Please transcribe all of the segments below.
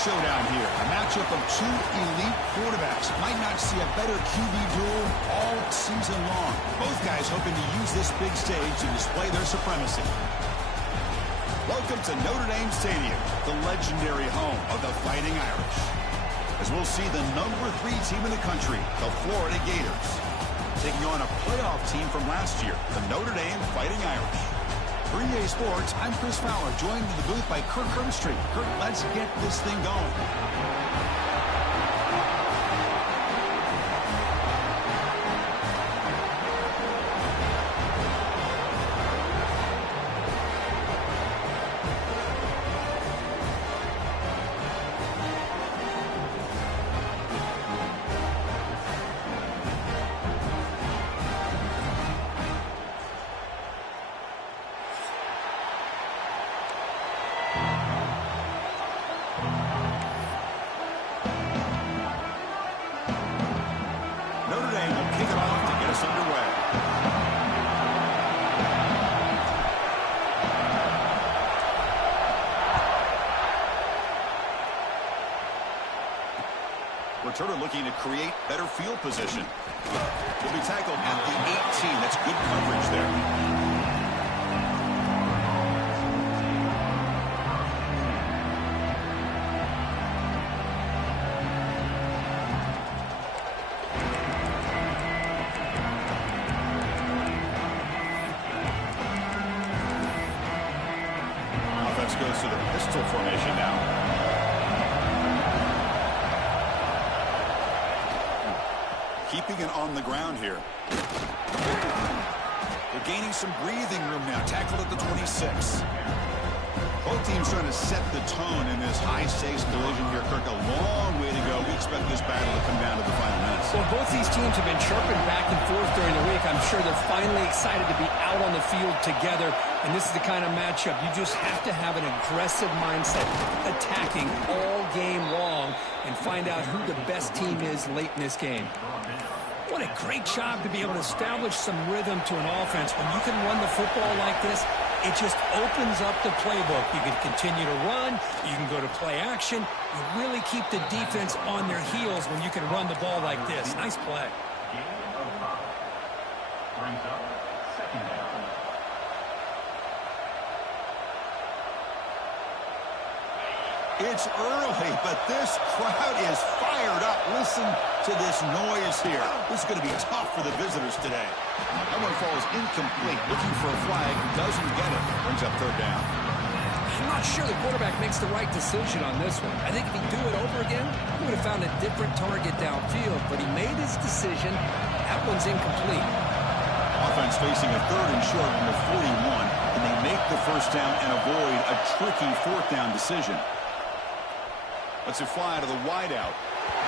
showdown here. A matchup of two elite quarterbacks. Might not see a better QB duel all season long. Both guys hoping to use this big stage to display their supremacy. Welcome to Notre Dame Stadium, the legendary home of the Fighting Irish. As we'll see the #3 team in the country, the Florida Gators, taking on a playoff team from last year, the Notre Dame Fighting Irish. For EA Sports, I'm Chris Fowler, joined in the booth by Kirk Herbstreit. Kirk, let's get this thing going. Notre looking to create better field position. Will be tackled at the 18. That's good coverage there. Offense goes to the pistol formation now. Keeping it on the ground here. They're gaining some breathing room now. Tackled at the 26. Both teams trying to set the tone in this high-stakes collision here. Kirk, a long way to go. We expect this battle to come down to the final minutes. Well, both these teams have been chirping back and forth during the week. I'm sure they're finally excited to be out on the field together. And this is the kind of matchup you just have to have an aggressive mindset, attacking all game long, and find out who the best team is late in this game. What a great job to be able to establish some rhythm to an offense. When you can run the football like this, it just opens up the playbook. You can continue to run. You can go to play action. You really keep the defense on their heels when you can run the ball like this. Nice play. It's early, but this crowd is fired up. Listen to this noise here. This is going to be tough for the visitors today. That one falls incomplete. Looking for a flag. Doesn't get it. Brings up third down. I'm not sure the quarterback makes the right decision on this one. I think if he'd do it over again, he would have found a different target downfield. But he made his decision. That one's incomplete. Offense facing a third and short from the 41. And they make the first down and avoid a tricky fourth down decision. Let's it fly to the wideout.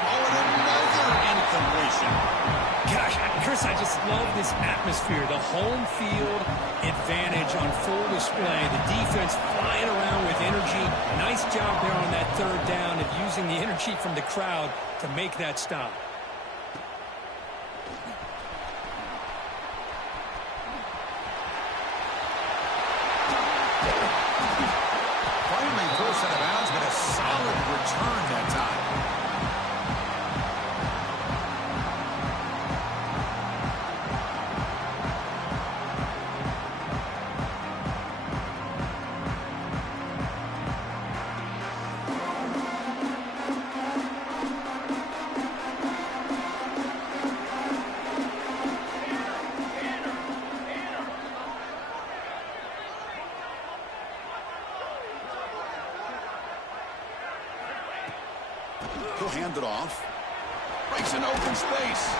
Oh, and another incompletion. Gosh, Chris, I just love this atmosphere. The home field advantage on full display. The defense flying around with energy. Nice job there on that third down of using the energy from the crowd to make that stop. Finally forced out of bounds, but a solid return that time. He'll hand it off. Breaks an open space.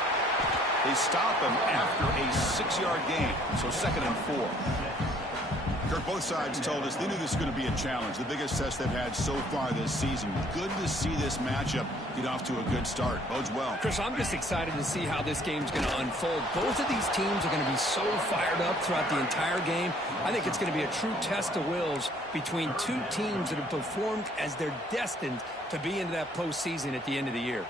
They stop him after a 6-yard gain. So 2nd and 4. Kirk, both sides told us they knew this was going to be a challenge. The biggest test they've had so far this season. Good to see this matchup get off to a good start. Bodes well. Chris, I'm just excited to see how this game's going to unfold. Both of these teams are going to be so fired up throughout the entire game. I think it's going to be a true test of wills between two teams that have performed as they're destined to be into that postseason at the end of the year.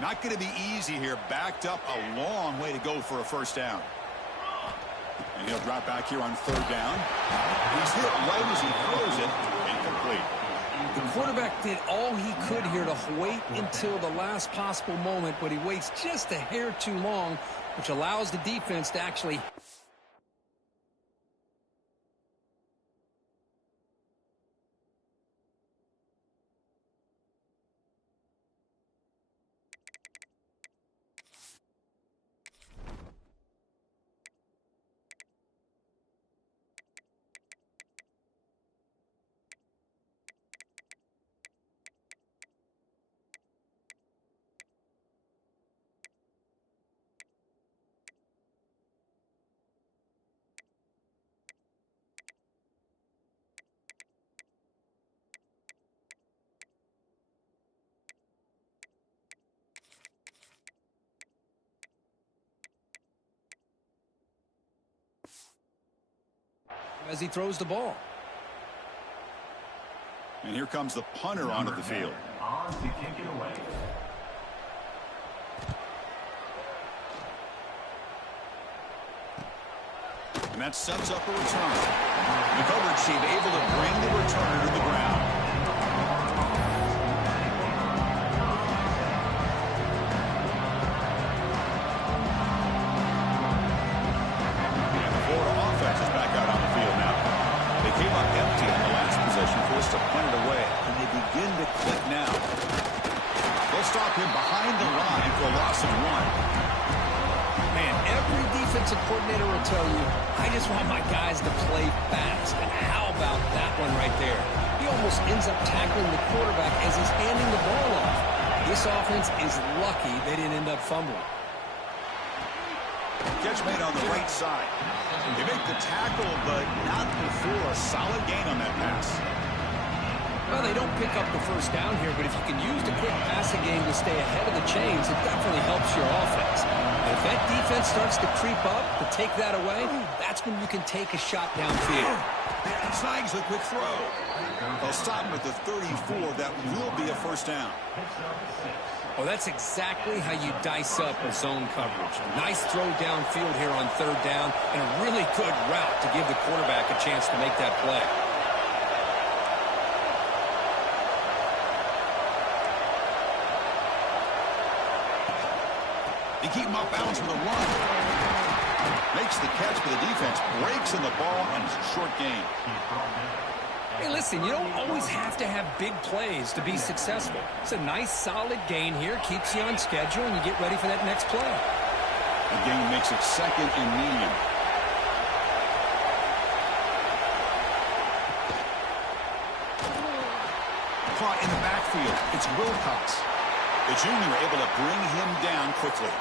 Not going to be easy here. Backed up a long way to go for a first down. And he'll drop back here on third down. He's hit right as he throws it. Incomplete. The quarterback did all he could here to wait until the last possible moment, but he waits just a hair too long, which allows the defense to actually... as he throws the ball. And here comes the punter onto the field. On to kick it away. And that sets up a return. The coverage team able to bring the returner to the ground. And the Florida offense is back out on the field now. They came up empty on the last possession, forced to punt it away. And they begin to click now. They'll stop him behind the line for a loss of 1. Man, every defensive coordinator will tell you, I just want my guys to play fast. And how about that one right there? He almost ends up tackling the quarterback as he's handing the ball off. This offense is lucky they didn't end up fumbling. Catch made on the right side. They make the tackle, but not before a solid gain on that pass. Well, they don't pick up the first down here, but if you can use the quick passing game to stay ahead of the chains, it definitely helps your offense. And if that defense starts to creep up to take that away, that's when you can take a shot downfield. Snags a quick throw. They'll stop him at the 34. That will be a first down. Well, that's exactly how you dice up a zone coverage. Nice throw downfield here on third down, and a really good route to give the quarterback a chance to make that play. They keep him off balance with a run. Makes the catch, but the defense breaks in the ball, and it's a short gain. Hey, listen, you don't always have to have big plays to be successful. It's a nice, solid gain here. Keeps you on schedule, and you get ready for that next play. The gain makes it second and medium. Caught in the backfield. It's Wilcox. The junior able to bring him down quickly.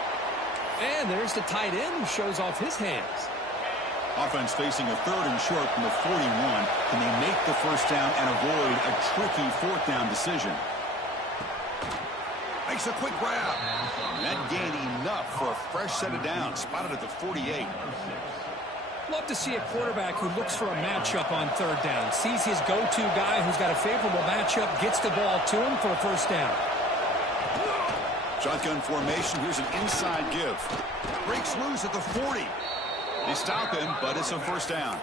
And there's the tight end who shows off his hands. Offense facing a third and short from the 41. Can they make the first down and avoid a tricky fourth down decision? Makes a quick grab. And that gained enough for a fresh set of downs. Spotted at the 48. Love to see a quarterback who looks for a matchup on third down. Sees his go-to guy who's got a favorable matchup, gets the ball to him for a first down. Shotgun formation. Here's an inside give. Breaks loose at the 40. They stop him, but it's a first down.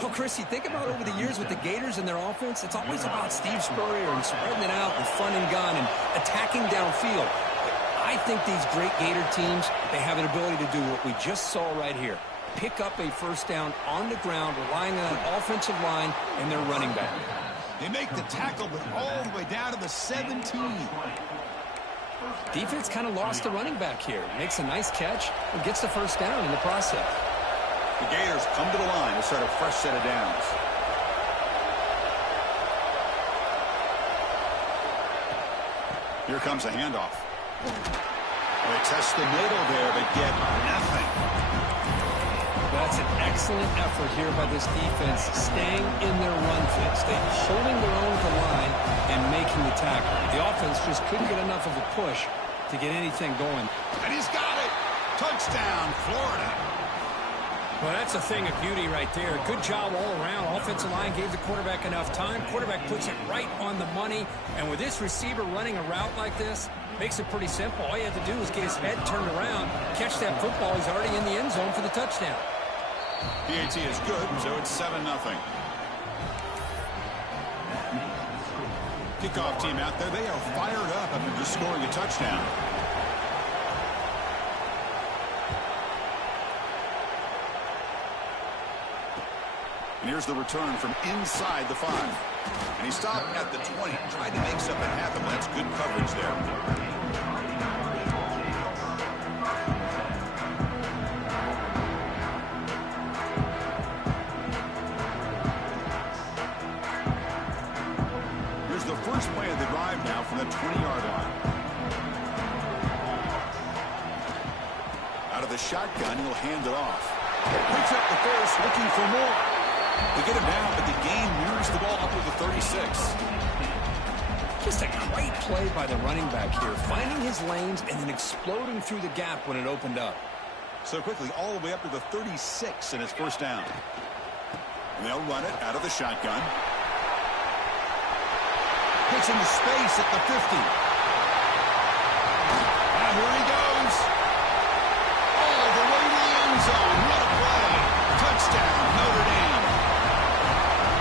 Well, Chris, you think about over the years with the Gators and their offense, it's always about Steve Spurrier and spreading it out with fun and gun and attacking downfield. I think these great Gator teams, they have an ability to do what we just saw right here. Pick up a first down on the ground, relying on an offensive line and their running back. They make the tackle, but all the way down to the 17. Defense kind of lost the running back here. Makes a nice catch and gets the first down in the process. The Gators come to the line to start a fresh set of downs. Here comes a handoff. They test the middle there, but get nothing. That's an excellent effort here by this defense, staying in their run fits. They're holding their own to line and making the tackle. The offense just couldn't get enough of a push to get anything going. And he's got it. Touchdown, Florida. Well, that's a thing of beauty right there. Good job all around. Offensive line gave the quarterback enough time. Quarterback puts it right on the money. And with this receiver running a route like this, makes it pretty simple. All you have to do is get his head turned around, catch that football. He's already in the end zone for the touchdown. PAT is good, so it's 7-0. Kickoff team out there. They are fired up after just scoring a touchdown. And here's the return from inside the 5. And he stopped at the 20. Tried to make something happen. That's good coverage there. Here's the first play of the drive now from the 20-yard line. Out of the shotgun, he'll hand it off. Picks up the first, looking for more. They get him down, but the gain mirrors the ball up to the 36. Just a great play by the running back here, finding his lanes and then exploding through the gap when it opened up. So quickly, all the way up to the 36 in his first down. And they'll run it out of the shotgun. Gets into space at the 50. And here he goes. All the way to the end zone. What a play. Touchdown, Notre Dame.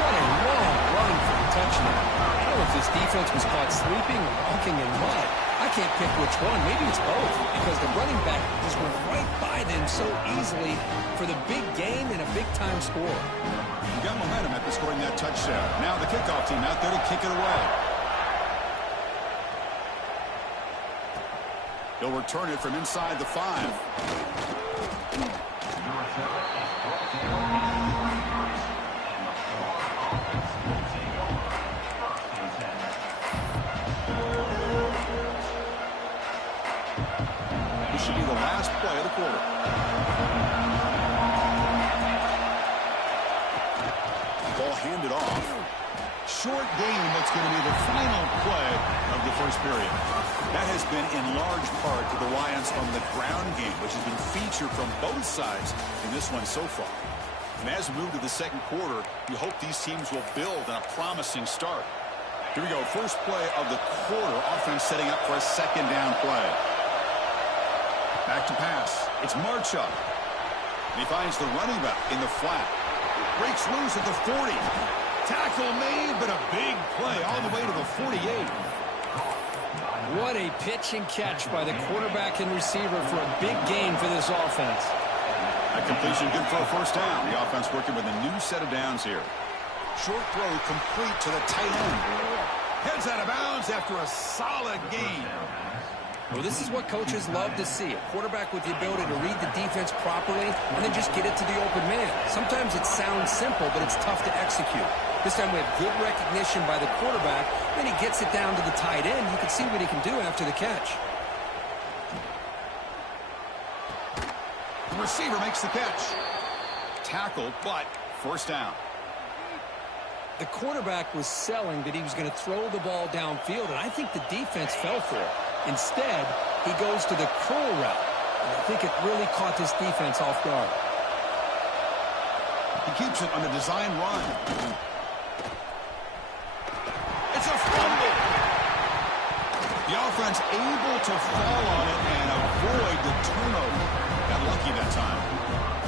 What a long run for the touchdown. I don't know if this defense was caught sleeping or walking in mud. I can't pick which one. Maybe it's both, because the running back just went right by them so easily for the big gain and a big-time score. He got momentum after scoring that touchdown. Now the kickoff team out there to kick it away. He'll return it from inside the 5. This should be the last play of the quarter. Ball handed off. Short gain, what's going to be the final play of the first period. That has been in large part to the reliance on the ground game, which has been featured from both sides in this one so far. And as we move to the second quarter, we hope these teams will build on a promising start. Here we go, first play of the quarter. Offense setting up for a second down play. Back to pass. It's Marchup. And he finds the running back in the flat. Breaks loose at the 40. Tackle made, but a big play all the way to the 48. What a pitch and catch by the quarterback and receiver for a big gain for this offense. That completion good for a first down. The offense working with a new set of downs here. Short throw complete to the tight end. Heads out of bounds after a solid gain. Well, this is what coaches love to see. A quarterback with the ability to read the defense properly and then just get it to the open man. Sometimes it sounds simple, but it's tough to execute. This time we have good recognition by the quarterback. Then he gets it down to the tight end. You can see what he can do after the catch. The receiver makes the catch. Tackled, but first down. The quarterback was selling that he was going to throw the ball downfield, and I think the defense fell for it. Instead, he goes to the curl route. And I think it really caught this defense off guard. He keeps it on the design run. It's a fumble. The offense able to fall on it and avoid the turnover. Got lucky that time.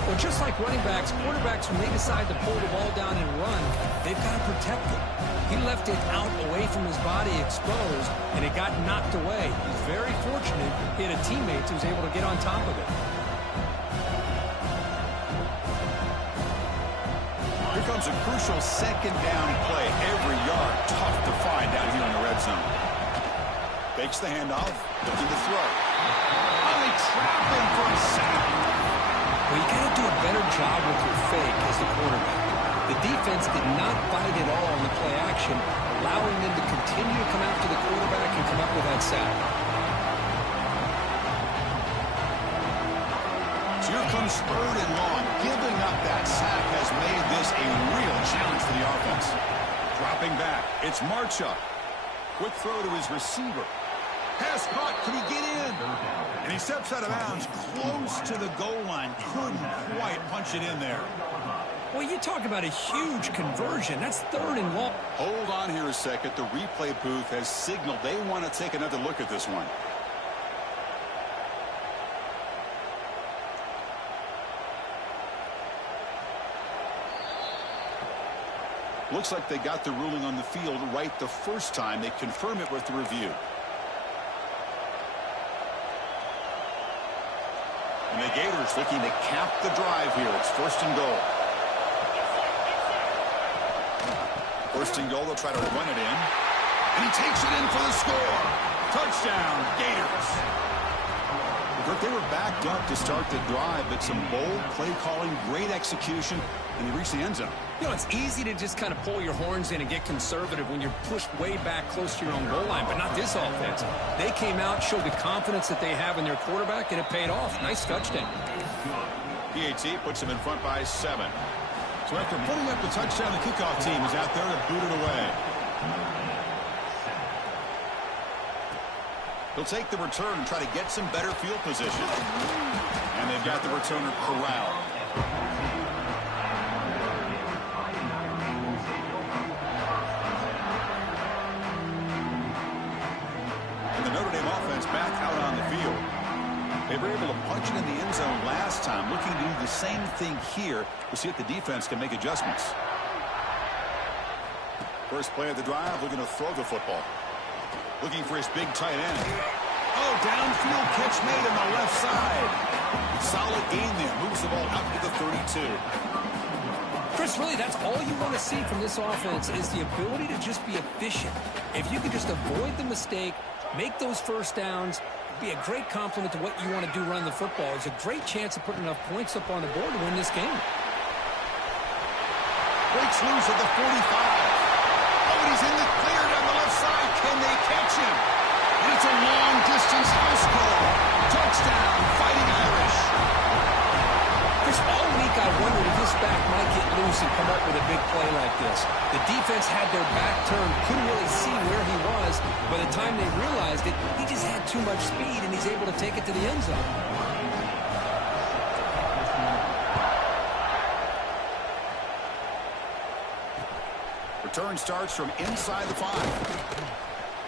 Well, just like running backs, quarterbacks, when they decide to pull the ball down and run, they've got to protect it. He left it out away from his body exposed, and it got knocked away. He's very fortunate he had a teammate who was able to get on top of it. Here comes a crucial second down play. Every yard tough to find out here in the red zone. Fakes the handoff, looking to throw. Oh, they trap him for a sack. Well, you got to do a better job with your fake as the quarterback. The defense did not bite at all on the play action, allowing them to continue to come after the quarterback and come up with that sack. So here comes third and long. Giving up that sack has made this a real challenge for the offense. Dropping back, it's Marchup. Quick throw to his receiver. Pass caught, can he get in? And he steps out of bounds close to the goal line. Couldn't quite punch it in there. Well, you talk about a huge conversion. That's third and long. Hold on here a second. The replay booth has signaled they want to take another look at this one. Looks like they got the ruling on the field right the first time. They confirm it with the review. And the Gators looking to cap the drive here. It's 1st and goal. 1st and goal, they'll try to run it in. And he takes it in for the score. Touchdown, Gators. They were backed up to start the drive, but some bold play calling, great execution, and they reached the end zone. You know, it's easy to just kind of pull your horns in and get conservative when you're pushed way back close to your own goal line, but not this offense. They came out, showed the confidence that they have in their quarterback, and it paid off. Nice touchdown. PAT puts them in front by 7. So after putting up the touchdown, the kickoff team is out there to boot it away. He'll take the return and try to get some better field position. And they've got the returner corralled. And the Notre Dame offense back out on the field. They were able to punch it in the end zone last time, looking to do the same thing here. We'll see if the defense can make adjustments. First play of the drive, looking to throw the football. Looking for his big tight end. Oh, downfield catch made on the left side. Solid gain there. Moves the ball out to the 32. Chris, really, that's all you want to see from this offense is the ability to just be efficient. If you can just avoid the mistake, make those first downs, be a great compliment to what you want to do running the football. It's a great chance of putting enough points up on the board to win this game. Breaks loose at the 45. Oh, and he's in the clear down the left side. Can they catch him? And it's a long-distance house call. Touchdown, Fighting Irish. Chris, all week I wondered if this back might get loose and come up with a big play like this. The defense had their back turned, couldn't really see where he was. By the time they realized it, he just had too much speed, and he's able to take it to the end zone. Return starts from inside the 5.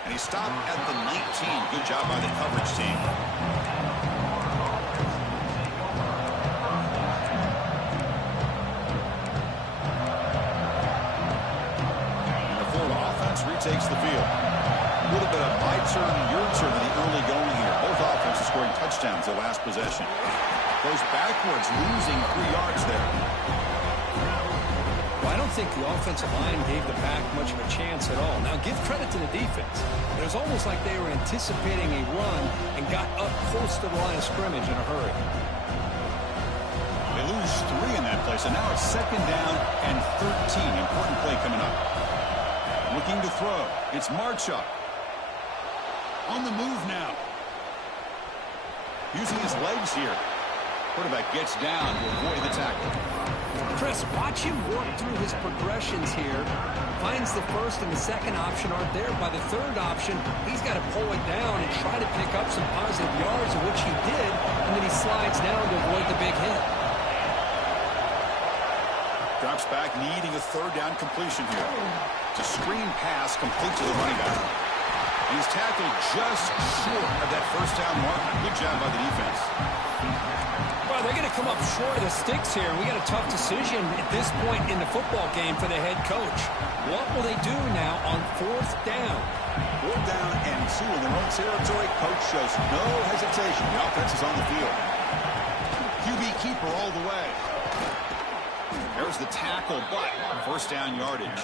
And he stopped at the 19. Good job by the coverage team. And the Florida offense retakes the field. A little bit of my turn, your turn in the early going here. Both offenses scoring touchdowns their last possession. Goes backwards, losing 3 yards there. I don't think the offensive line gave the back much of a chance at all. Now, give credit to the defense. It was almost like they were anticipating a run and got up close to the line of scrimmage in a hurry. They lose 3 in that play, so now it's 2nd down and 13. Important play coming up. Looking to throw. It's Marchup. On the move now. Using his legs here. Quarterback gets down to avoid the tackle. Chris, watch him work through his progressions here. Finds the first and the second option aren't there. By the third option, he's got to pull it down and try to pick up some positive yards, of which he did, and then he slides down to avoid the big hit. Drops back, needing a 3rd down completion here. It's a screen pass complete to the running back. And he's tackled just short of that 1st down mark. Good job by the defense. Well, they're going to come up short of the sticks here. We got a tough decision at this point in the football game for the head coach. What will they do now on 4th down? 4th down and 2 in their own territory. Coach shows no hesitation. The offense is on the field. QB keeper all the way. There's the tackle, but 1st down yardage.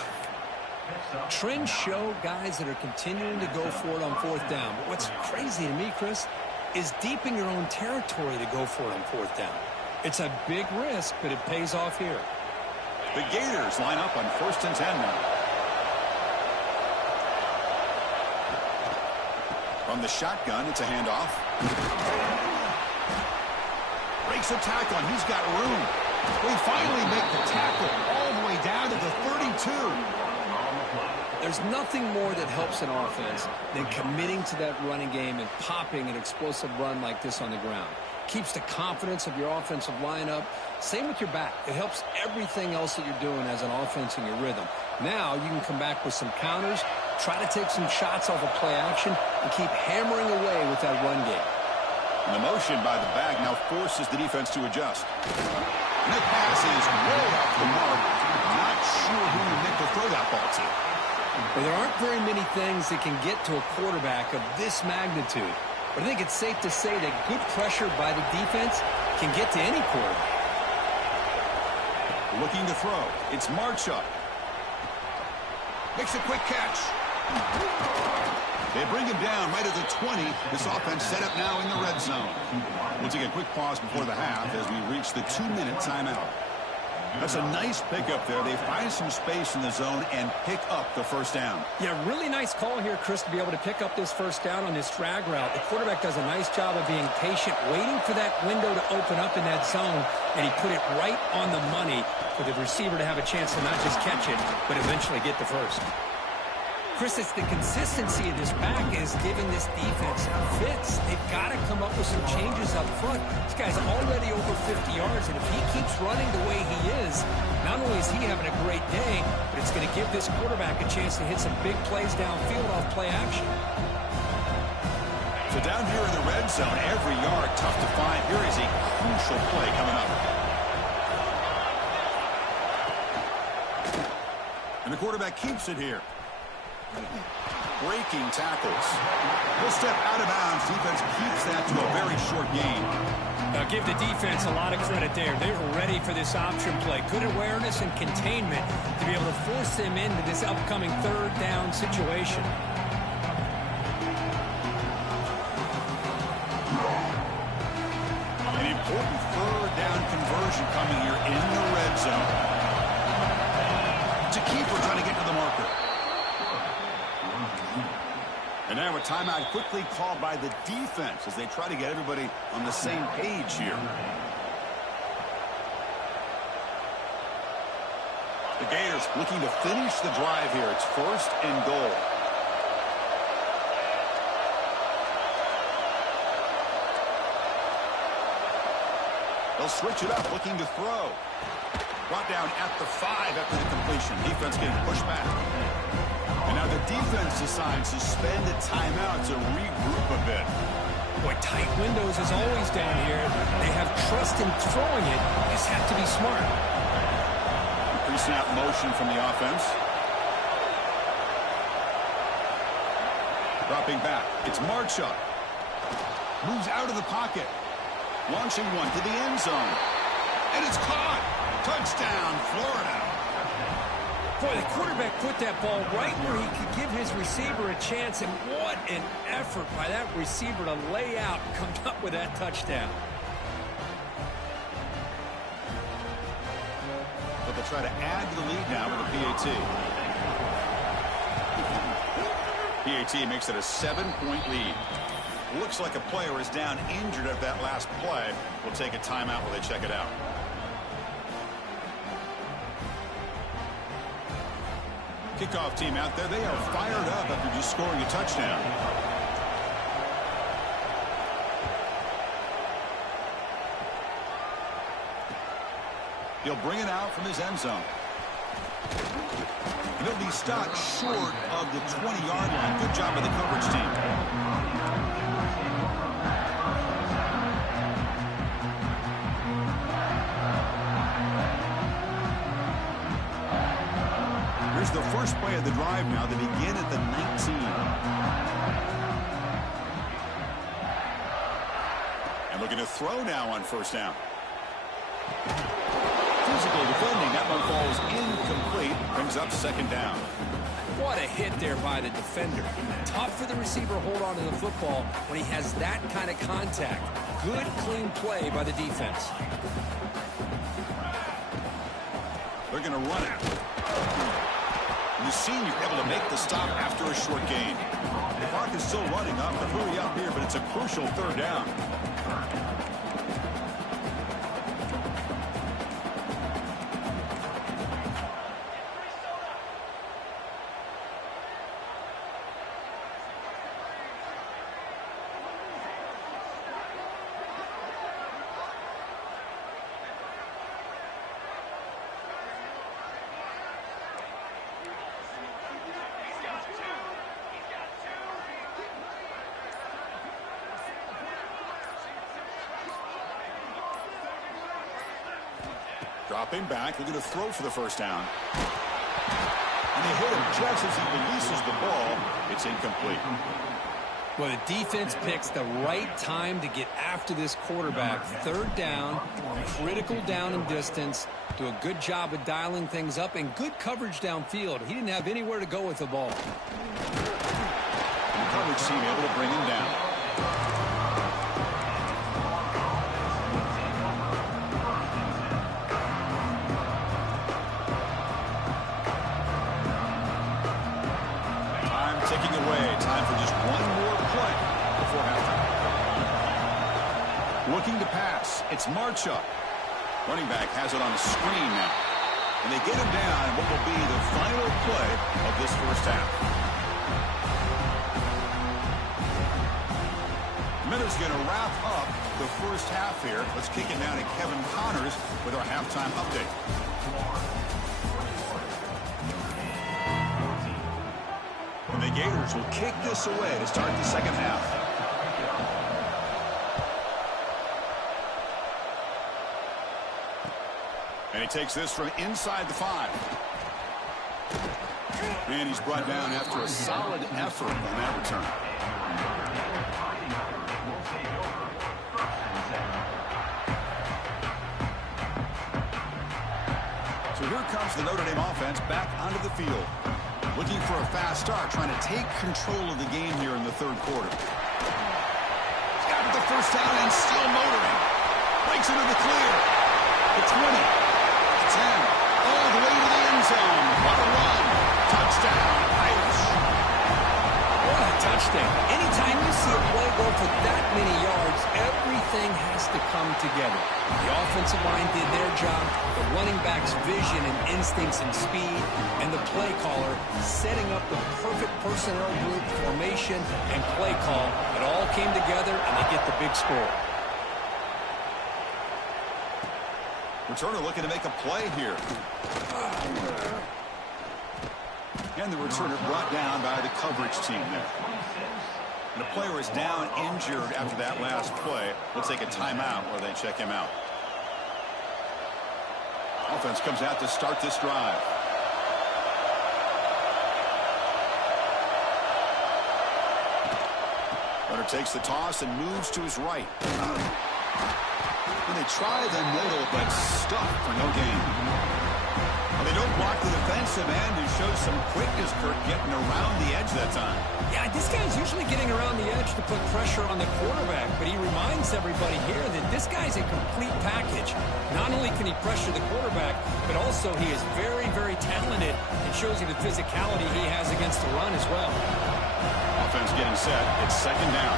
Trends show guys that are continuing to go for it on 4th down. But what's crazy to me, Chris, is deep in your own territory to go for it on 4th down. It's a big risk, but it pays off here. The Gators line up on 1st and 10 now. From the shotgun, it's a handoff. Breaks a tackle, and he's got room. We finally make the tackle all the way down to the 32. There's nothing more that helps an offense than committing to that running game and popping an explosive run like this on the ground. Keeps the confidence of your offensive lineup. Same with your back. It helps everything else that you're doing as an offense in your rhythm. Now you can come back with some counters, try to take some shots off of play action, and keep hammering away with that run game. And the motion by the back now forces the defense to adjust. And the pass is way off the mark. Not sure who meant to throw that ball to. Well, there aren't very many things that can get to a quarterback of this magnitude. But I think it's safe to say that good pressure by the defense can get to any quarterback. Looking to throw. It's Marchuk. Makes a quick catch. They bring him down right at the 20. This offense set up now in the red zone. We'll take a quick pause before the half as we reach the 2-minute timeout. That's a nice pickup there. They find some space in the zone and pick up the first down. Yeah, really nice call here, Chris, to be able to pick up this first down on this drag route. The quarterback does a nice job of being patient, waiting for that window to open up in that zone, and he put it right on the money for the receiver to have a chance to not just catch it, but eventually get the first. Chris, it's the consistency of this back is giving this defense fits. They've got to come up with some changes up front. This guy's already over 50 yards, and if he keeps running the way he is, not only is he having a great day, but it's going to give this quarterback a chance to hit some big plays downfield off play action. So down here in the red zone, every yard tough to find. Here is a crucial play coming up. And the quarterback keeps it here. Breaking tackles. He'll step out of bounds. Defense keeps that to a very short gain. Now give the defense a lot of credit there. They were ready for this option play. Good awareness and containment to be able to force them into this upcoming third down situation. An important third down conversion coming here in the red zone. To keeper trying to get to the marker. And now a timeout quickly called by the defense as they try to get everybody on the same page here. The Gators looking to finish the drive here. It's 1st and goal. They'll switch it up, looking to throw. Brought down at the 5 after the completion. Defense getting pushed back. And now the defense decides to spend a timeout to regroup a bit. Boy, tight windows as always down here. They have trust in throwing it. You just have to be smart. Pre-snap motion from the offense. Dropping back. It's Marchuk. Moves out of the pocket. Launching one to the end zone. And it's caught. Touchdown, Florida. Boy, the quarterback put that ball right where he could give his receiver a chance, and what an effort by that receiver to lay out and come up with that touchdown. But they'll try to add to the lead now with a PAT. PAT makes it a 7-point lead. Looks like a player is down injured at that last play. We'll take a timeout while they check it out. Kickoff team out there. They are fired up after just scoring a touchdown. He'll bring it out from his end zone. And he'll be stopped short of the 20-yard line. Good job by the coverage team. Here's the first play of the drive now. They begin at the 19. And looking to throw now on 1st down. Physical defending. That one falls incomplete. Brings up 2nd down. What a hit there by the defender. Tough for the receiver to hold on to the football when he has that kind of contact. Good, clean play by the defense. They're going to run it. And the senior able to make the stop after a short gain. The clock is still running up. They're really up here, but it's a crucial 3rd down. Dropping back, looking to throw for the 1st down. they hit him just as he releases the ball. It's incomplete. Well, the defense picks the right time to get after this quarterback. Third down, critical down and distance. Do a good job of dialing things up and good coverage downfield. He didn't have anywhere to go with the ball. The coverage team able to bring him down. Time ticking away. Time for just one more play before halftime. Looking to pass. It's Marcha. Running back has it on the screen now. And they get him down in what will be the final play of this first half. Minutes going to wrap up the first half here. Let's kick it down to Kevin Connors with our halftime update. And the Gators will kick this away to start the second half. And he takes this from inside the 5. And he's brought down after a solid effort on that return. So here comes the Notre Dame offense back onto the field. Looking for a fast start, trying to take control of the game here in the third quarter. He's got the first down and still motoring. Breaks into the clear. The 20. 10, all the way to the end zone. What a run. Touchdown, Irish. What a touchdown. Anytime you see a play go for that many yards, everything has to come together. The offensive line did their job, the running back's vision and instincts and speed, and the play caller setting up the perfect personnel group, formation, and play call. It all came together, and they get the big score. Returner looking to make a play here. And the returner brought down by the coverage team there. And the player is down injured after that last play. We'll take a timeout while they check him out. Offense comes out to start this drive. Runner takes the toss and moves to his right. And they try the middle, but stuck for no gain. Well, they don't block the defensive end, who shows some quickness for getting around the edge that time. Yeah, this guy's usually getting around the edge to put pressure on the quarterback, but he reminds everybody here that this guy's a complete package. Not only can he pressure the quarterback, but also he is very, very talented and shows you the physicality he has against the run as well. Offense getting set. It's second down.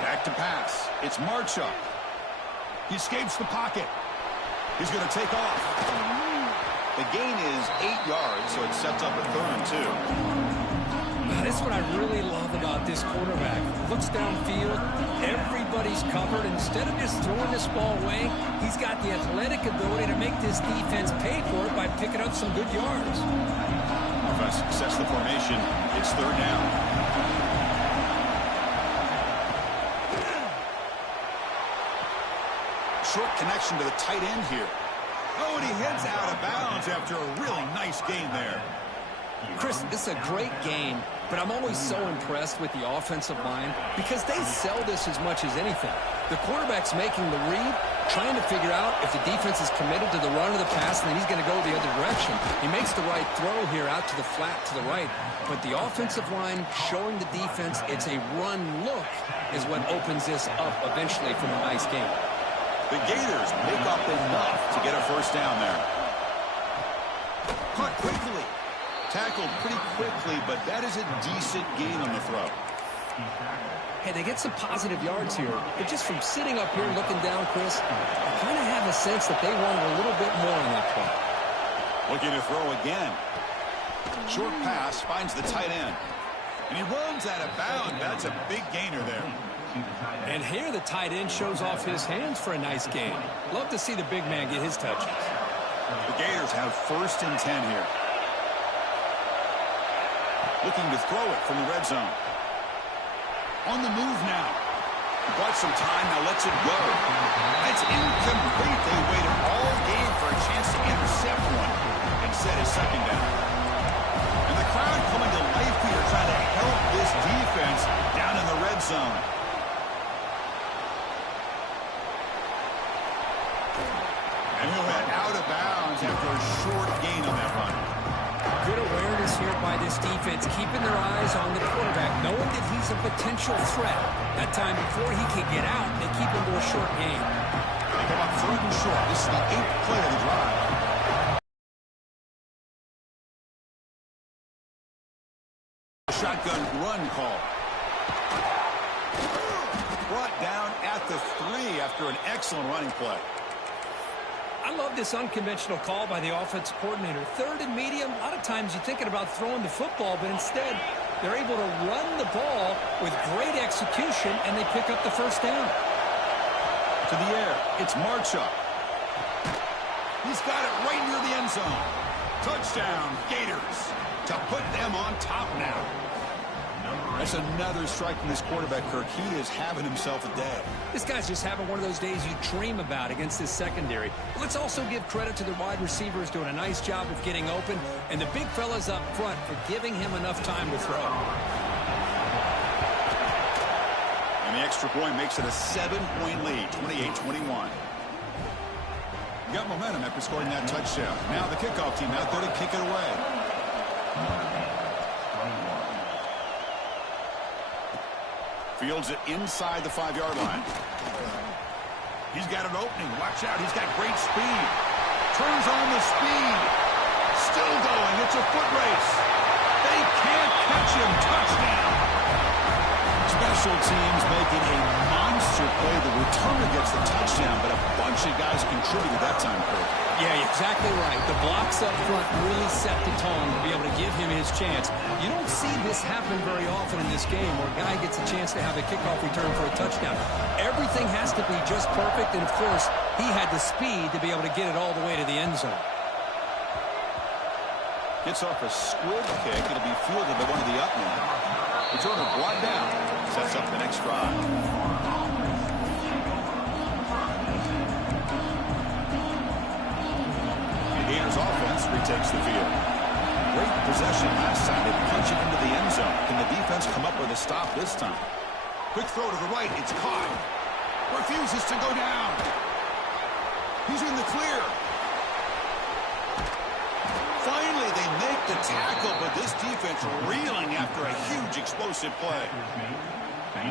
Back to pass. It's Marcha. He escapes the pocket. He's going to take off. The gain is 8 yards, so it sets up a 3rd and 2. Now, this is what I really love about this quarterback. Looks downfield. Everybody's covered. Instead of just throwing this ball away, he's got the athletic ability to make this defense pay for it by picking up some good yards. Offense sets the formation. It's 3rd down. Short connection to the tight end here. Oh, and he heads out of bounds after a really nice gain there. Chris, this is a great game, but I'm always so impressed with the offensive line because they sell this as much as anything. The quarterback's making the read, trying to figure out if the defense is committed to the run or the pass, and then he's going to go the other direction. He makes the right throw here out to the flat to the right, but the offensive line showing the defense it's a run look is what opens this up eventually from a nice game. The Gators make up enough to get a first down there. Caught quickly. Tackled pretty quickly, but that is a decent gain on the throw. Hey, they get some positive yards here, but just from sitting up here looking down, Chris, I kind of have a sense that they wanted a little bit more on that play. Looking to throw again. Short pass finds the tight end. And he runs out of bounds. That's a big gainer there. And here the tight end shows off his hands for a nice gain. Love to see the big man get his touches. The Gators have 1st and 10 here. Looking to throw it from the red zone. On the move now. Bought some time, now lets it go. It's incomplete. They waited all game for a chance to intercept one. Instead, it's second down. And the crowd coming to life here, trying to help this defense down in the red zone. And he went out of bounds after a short gain on that run. Good awareness here by this defense, keeping their eyes on the quarterback, knowing that he's a potential threat. That time before he can get out, they keep him to a short gain. They come up 3rd and short. This is the 8th play of the drive. Shotgun run call. Brought down at the 3 after an excellent running play. I love this unconventional call by the offensive coordinator. 3rd and medium, a lot of times you're thinking about throwing the football, but instead they're able to run the ball with great execution, and they pick up the first down. To the air, it's Marchuk. He's got it right near the end zone. Touchdown, Gators, to put them on top now. That's another strike from this quarterback, Kirk. He is having himself a day. This guy's just having one of those days you dream about against this secondary. But let's also give credit to the wide receivers doing a nice job of getting open, and the big fellas up front for giving him enough time to throw. And the extra point makes it a 7-point lead, 28-21. Got momentum after scoring that touchdown. Now the kickoff team out there to kick it away. Fields it inside the 5-yard line. He's got an opening. Watch out. He's got great speed. Turns on the speed. Still going. It's a foot race. They can't catch him. Touchdown. Special teams making a monster play. The returner gets the touchdown, but a bunch of guys contributed that time, Kurt. Yeah, exactly right. The blocks up front really set the tone to be able to give him his chance. You don't see this happen very often in this game where a guy gets a chance to have a kickoff return for a touchdown. Everything has to be just perfect, and, of course, he had the speed to be able to get it all the way to the end zone. Gets off a squib kick. It'll be fielded by one of the up men. Returner brought down. Sets up the next drive. Gators offense retakes the field. Great possession last time. They punch it into the end zone. Can the defense come up with a stop this time? Quick throw to the right. It's caught. Refuses to go down. He's in the clear. Finally, they make the tackle, but this defense reeling after a huge explosive play.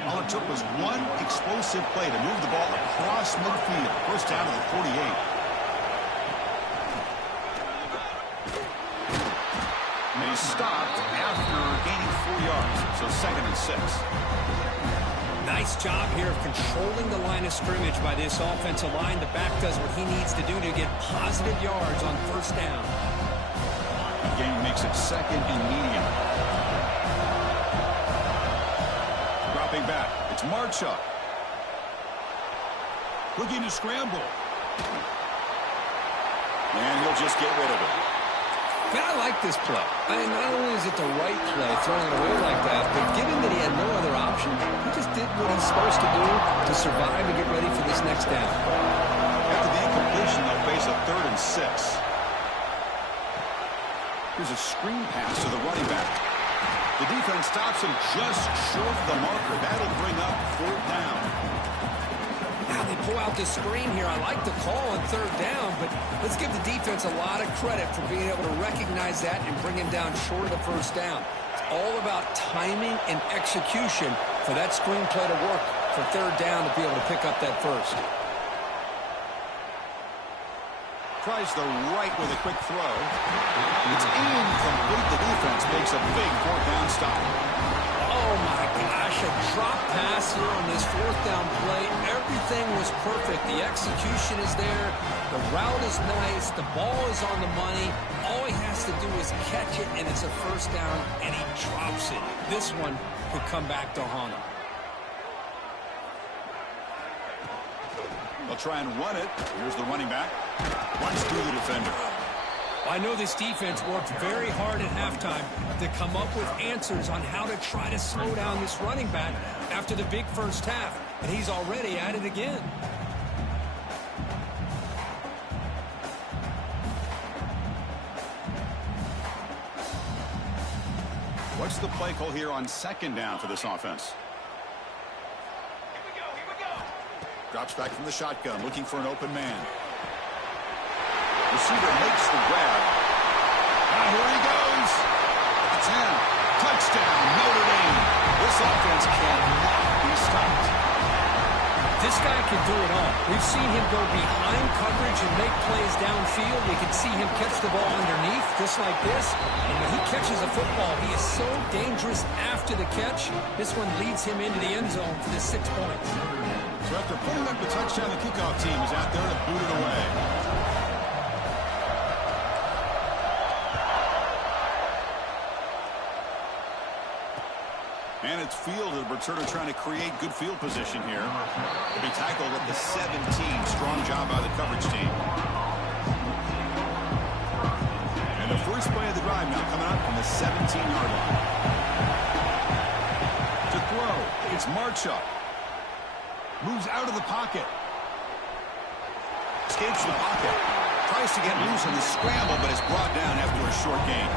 All it took was one explosive play to move the ball across midfield. First down to the 48. And he stopped after gaining 4 yards, so 2nd and 6. Nice job here of controlling the line of scrimmage by this offensive line. The back does what he needs to do to get positive yards on first down. The game makes it 2nd and medium. Dropping back, it's Marchuk. Looking to scramble. And he'll just get rid of it. Man, I like this play. I mean, not only is it the right play, throwing it away like that, but given that he had no other option, he just did what he's supposed to do to survive and get ready for this next down. After the incompletion, they'll face a 3rd and 6. Here's a screen pass to the running back. The defense stops him just short of the marker. That'll bring up 4th down. Now they pull out this screen here. I like the call on 3rd down, but let's give the defense a lot of credit for being able to recognize that and bring him down short of the first down. It's all about timing and execution for that screen play to work for 3rd down to be able to pick up that first. Tries the right with a quick throw. It's incomplete. The defense makes a big 4th down stop. Oh, my gosh, a drop pass here on this 4th down play. Everything was perfect. The execution is there. The route is nice. The ball is on the money. All he has to do is catch it, and it's a first down, and he drops it. This one could come back to haunt him. They'll try and run it. Here's the running back. Runs through the defender. I know this defense worked very hard at halftime to come up with answers on how to try to slow down this running back after the big first half. and he's already at it again. What's the play call here on second down for this offense? Here we go. Drops back from the shotgun, looking for an open man. Receiver makes the grab. Now here he goes. It's him. Touchdown, Notre Dame. This offense cannot be stopped. This guy can do it all. We've seen him go behind coverage and make plays downfield. We can see him catch the ball underneath, just like this. And when he catches a football, he is so dangerous after the catch. This one leads him into the end zone for the 6 points. So after putting up the touchdown, the kickoff team is out there to boot it away. And it's fielded. Returner trying to create good field position here. He'll be tackled at the 17. Strong job by the coverage team. And the first play of the drive now coming up from the 17-yard line. To throw, it's Marchuk. Moves out of the pocket. Escapes the pocket. Tries to get loose on the scramble, but is brought down after a short gain.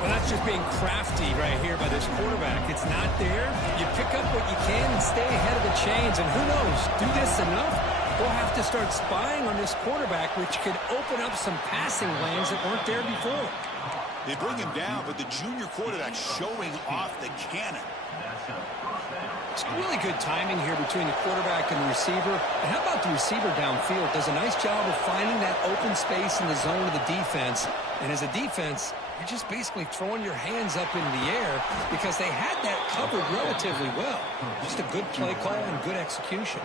Well, that's just being crafty right here by this quarterback. It's not there. You pick up what you can and stay ahead of the chains. And who knows, do this enough, we'll have to start spying on this quarterback, which could open up some passing lanes that weren't there before. They bring him down, but the junior quarterback showing off the cannon. It's really good timing here between the quarterback and the receiver. And how about the receiver downfield? Does a nice job of finding that open space in the zone of the defense. And as a defense, you're just basically throwing your hands up in the air because they had that covered relatively well. Just a good play call and good execution.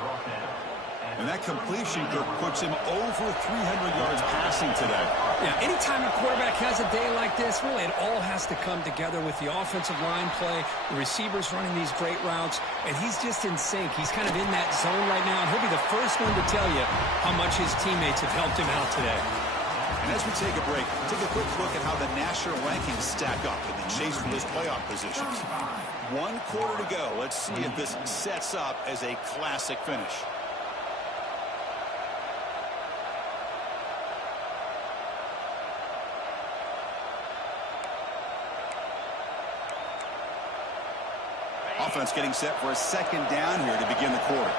And that completion puts him over 300 yards passing today. Yeah, anytime a quarterback has a day like this, really it all has to come together with the offensive line play, the receivers running these great routes, and he's just in sync. He's kind of in that zone right now, and he'll be the first one to tell you how much his teammates have helped him out today. And as we take a break, take a quick look at how the national rankings stack up in the chase for those playoff positions. 1 quarter to go. Let's see if this sets up as a classic finish. Offense getting set for a second down here to begin the quarter.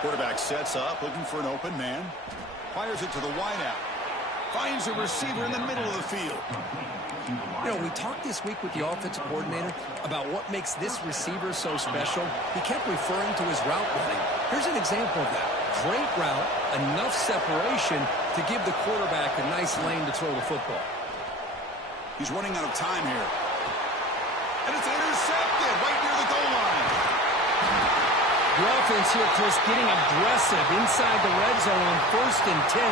Quarterback sets up, looking for an open man. Fires it to the wideout. Finds a receiver in the middle of the field. You know, we talked this week with the offensive coordinator about what makes this receiver so special. He kept referring to his route running. Here's an example of that. Great route, enough separation to give the quarterback a nice lane to throw the football. He's running out of time here. And it's intercepted right near the goal line. The offense here, Chris, getting aggressive inside the red zone on 1st and 10.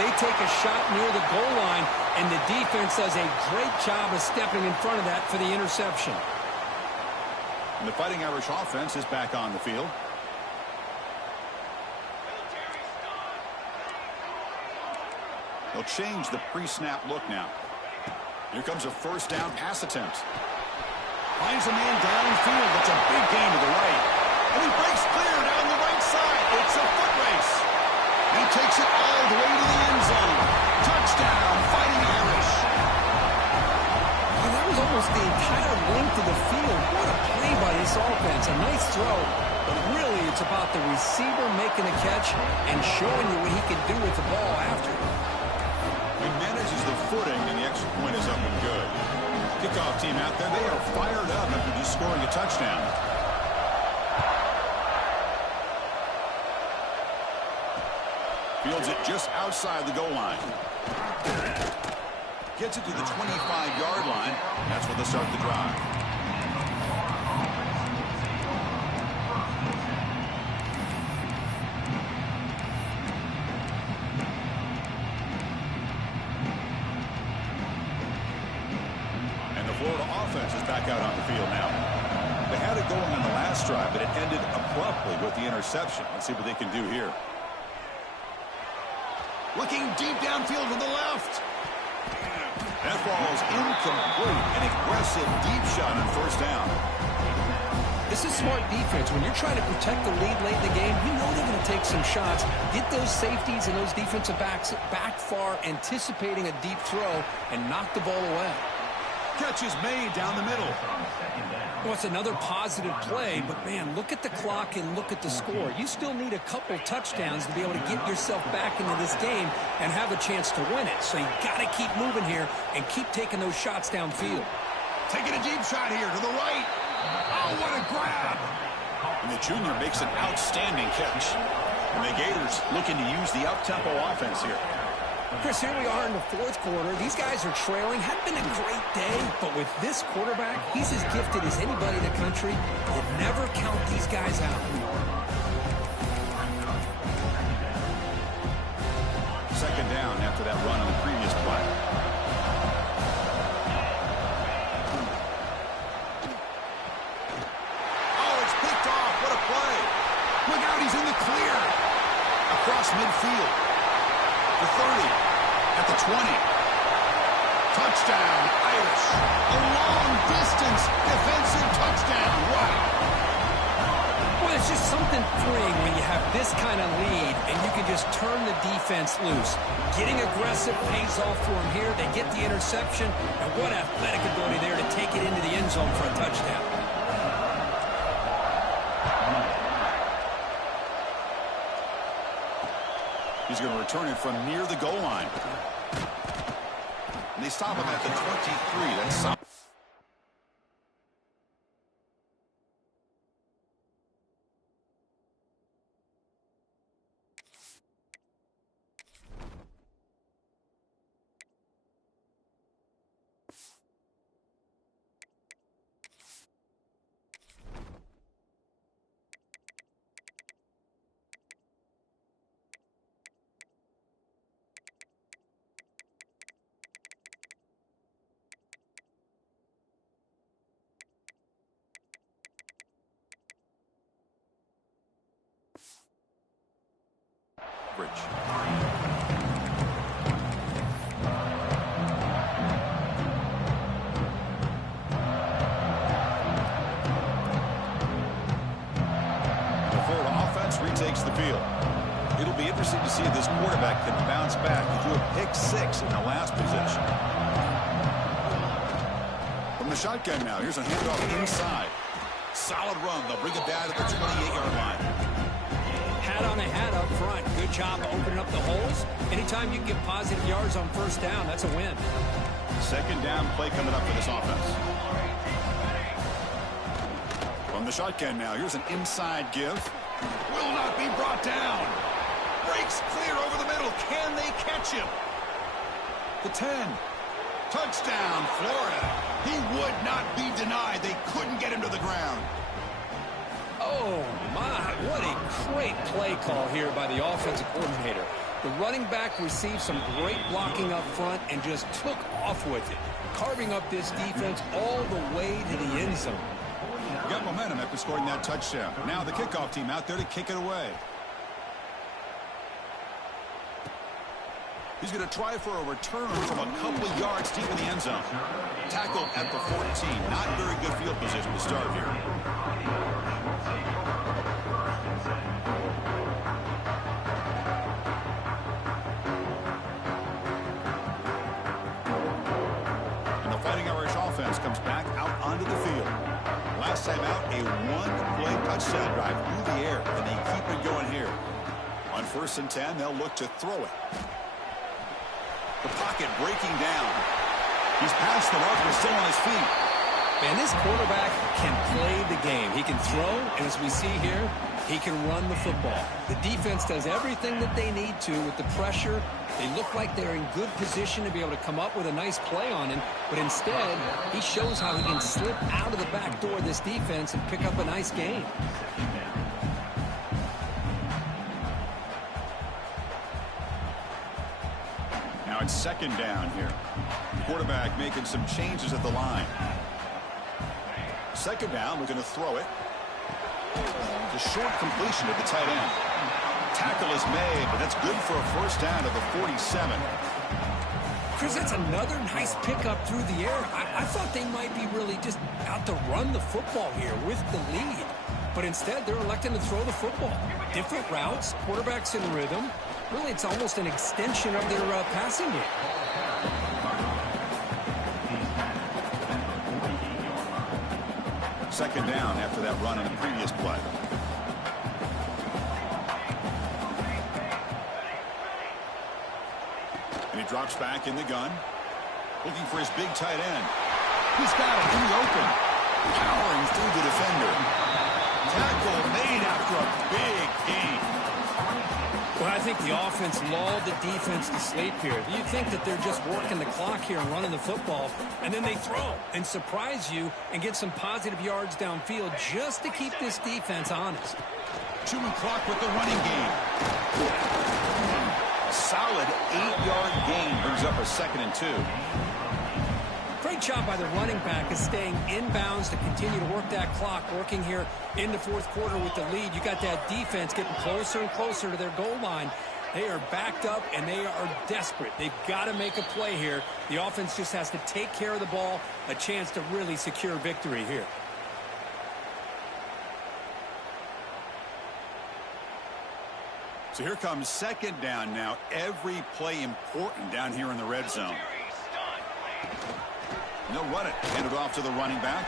They take a shot near the goal line, and the defense does a great job of stepping in front of that for the interception. And the Fighting Irish offense is back on the field. They'll change the pre-snap look now. Here comes a first down pass attempt. Finds a man downfield. That's a big gain to the right. And he breaks clear down the right side. It's a foot race. And he takes it all the way to the end zone. Touchdown, Fighting Irish. Well, that was almost the entire length of the field. What a play by this offense. A nice throw. But really, it's about the receiver making the catch and showing you what he can do with the ball after. He manages the footing, and the extra point is up and good. Kickoff team out there, they are fired up after just scoring a touchdown. Fields it just outside the goal line. Gets it to the 25-yard line. That's where they start the drive. Offense is back out on the field now. They had it going on the last drive, but it ended abruptly with the interception. Let's see what they can do here. Looking deep downfield to the left. That ball is incomplete. An aggressive deep shot on 1st down. This is smart defense. When you're trying to protect the lead late in the game, you know they're going to take some shots, get those safeties and those defensive backs back far, anticipating a deep throw, and knock the ball away. Catch is made down the middle. Well, it's another positive play, but, man, look at the clock and look at the score. You still need a couple touchdowns to be able to get yourself back into this game and have a chance to win it. So you got to keep moving here and keep taking those shots downfield. Taking a deep shot here to the right. Oh, what a grab. And the junior makes an outstanding catch. And the Gators looking to use the up-tempo offense here. Chris, here we are in the fourth quarter. These guys are trailing. Hadn't been a great day, but with this quarterback, he's as gifted as anybody in the country. You never count these guys out. Second down after that run on the previous play. Oh, it's picked off. What a play. Look out, he's in the clear. Across midfield. The 30, at the 20. Touchdown, Irish. A long-distance defensive touchdown. Wow. Well, it's just something freeing when you have this kind of lead and you can just turn the defense loose. Getting aggressive pays off for them here. They get the interception, and what athletic ability there to take it into the end zone for a touchdown. He's going to return it from near the goal line. And they stop him at the 23. That's solid. Retakes the field. It'll be interesting to see if this quarterback can bounce back. He threw a pick-6 in the last possession. From the shotgun now, here's a handoff inside. Solid run. They'll bring it down to the 28-yard line. Hat on a hat up front. Good job opening up the holes. Anytime you can get positive yards on first down, that's a win. Second down play coming up for this offense. From the shotgun now, here's an inside give. Will not be brought down. Breaks clear over the middle. Can they catch him? The 10. Touchdown, Florida. He would not be denied. They couldn't get him to the ground. Oh, my. What a great play call here by the offensive coordinator. The running back received some great blocking up front and just took off with it, carving up this defense all the way to the end zone. Got momentum after scoring that touchdown. Now the kickoff team out there to kick it away. He's going to try for a return from a couple of yards deep in the end zone. Tackled at the 14. Not very good field position to start here. And the Fighting Irish offense comes back out onto the field. Last time out, a one-play touchdown drive through the air, and they keep it going here. On 1st and 10, they'll look to throw it. The pocket breaking down. He's past the mark, but still on his feet. Man, this quarterback can play the game. He can throw, and as we see here, he can run the football. The defense does everything that they need to with the pressure. They look like they're in good position to be able to come up with a nice play on him, but instead, he shows how he can slip out of the back door of this defense and pick up a nice gain. Now it's second down here. Quarterback making some changes at the line. Second down, we're going to throw it. The short completion to the tight end. Tackle is made, but that's good for a first down at the 47. Chris, that's another nice pickup through the air. I thought they might be really just out to run the football here with the lead. But instead, they're electing to throw the football. Different routes, quarterbacks in rhythm. Really, it's almost an extension of their passing game. Second down after that run in the previous play. And he drops back in the gun, looking for his big tight end. He's got it in the open, powering through the defender. Tackle made after a big gain. Well, I think the offense lulled the defense to sleep here. You think that they're just working the clock here and running the football, and then they throw and surprise you and get some positive yards downfield just to keep this defense honest. Chewing clock with the running game. A solid 8-yard gain brings up a 2nd and 2. Great job by the running back is staying inbounds to continue to work that clock, working here in the fourth quarter with the lead. You got that defense getting closer and closer to their goal line. They are backed up, and they are desperate. They've got to make a play here. The offense just has to take care of the ball, a chance to really secure victory here. So here comes second down now. Every play important down here in the red zone. They'll run it. Hand it off to the running back.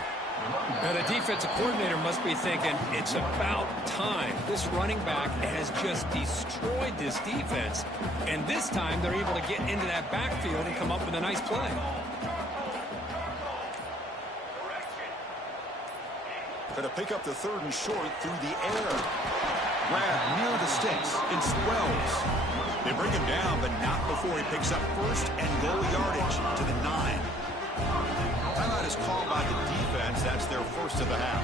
Now, the defensive coordinator must be thinking, it's about time. This running back has just destroyed this defense. And this time, they're able to get into that backfield and come up with a nice play. Going to pick up the 3rd and short through the air. Grab near the sticks. It's Wells. They bring him down, but not before he picks up 1st and goal yardage to the 9. Timeout is called by the defense. That's their first of the half.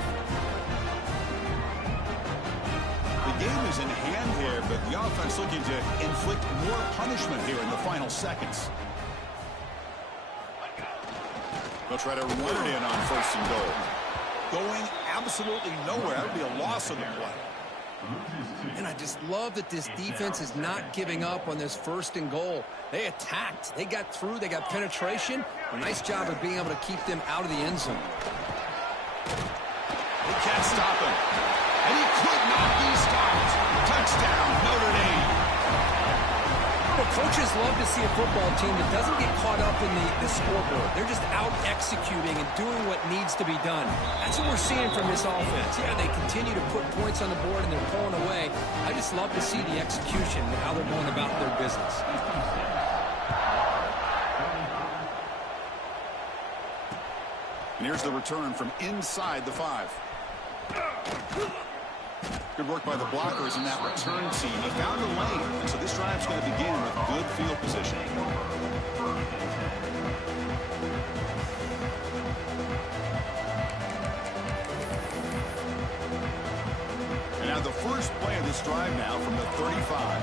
The game is in hand here, but the offense looking to inflict more punishment here in the final seconds. They'll try to run it in on 1st and goal. Going absolutely nowhere. That would be a loss of the play. And I just love that this defense is not giving up on this 1st and goal. They attacked. They got through. They got penetration. A nice job of being able to keep them out of the end zone. They can't stop him. And he could not be stopped. Touchdown, Notre Dame. Well, coaches love to see a football team that doesn't get caught up in the scoreboard. They're just out executing and doing what needs to be done. That's what we're seeing from this offense. Yeah, they continue to put points on the board and they're pulling away. I just love to see the execution and how they're going about their business. And here's the return from inside the 5. Good work by the blockers in that return team. He found a lane, and so this drive's going to begin with good field position. And now the first play of this drive now from the 35.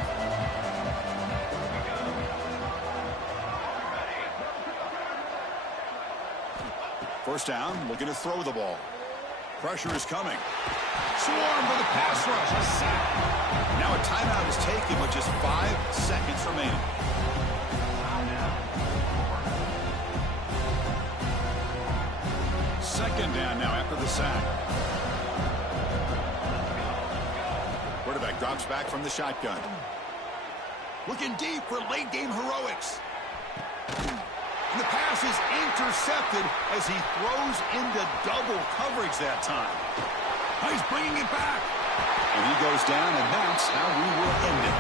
First down, looking to throw the ball. Pressure is coming. Swarm for the pass rush. A sack. Now a timeout is taken with just 5 seconds remaining. Second down now after the sack. Quarterback drops back from the shotgun. Looking deep for late game heroics. And the pass is intercepted as he throws into double coverage that time. He's bringing it back. And he goes down, and that's how we will end it.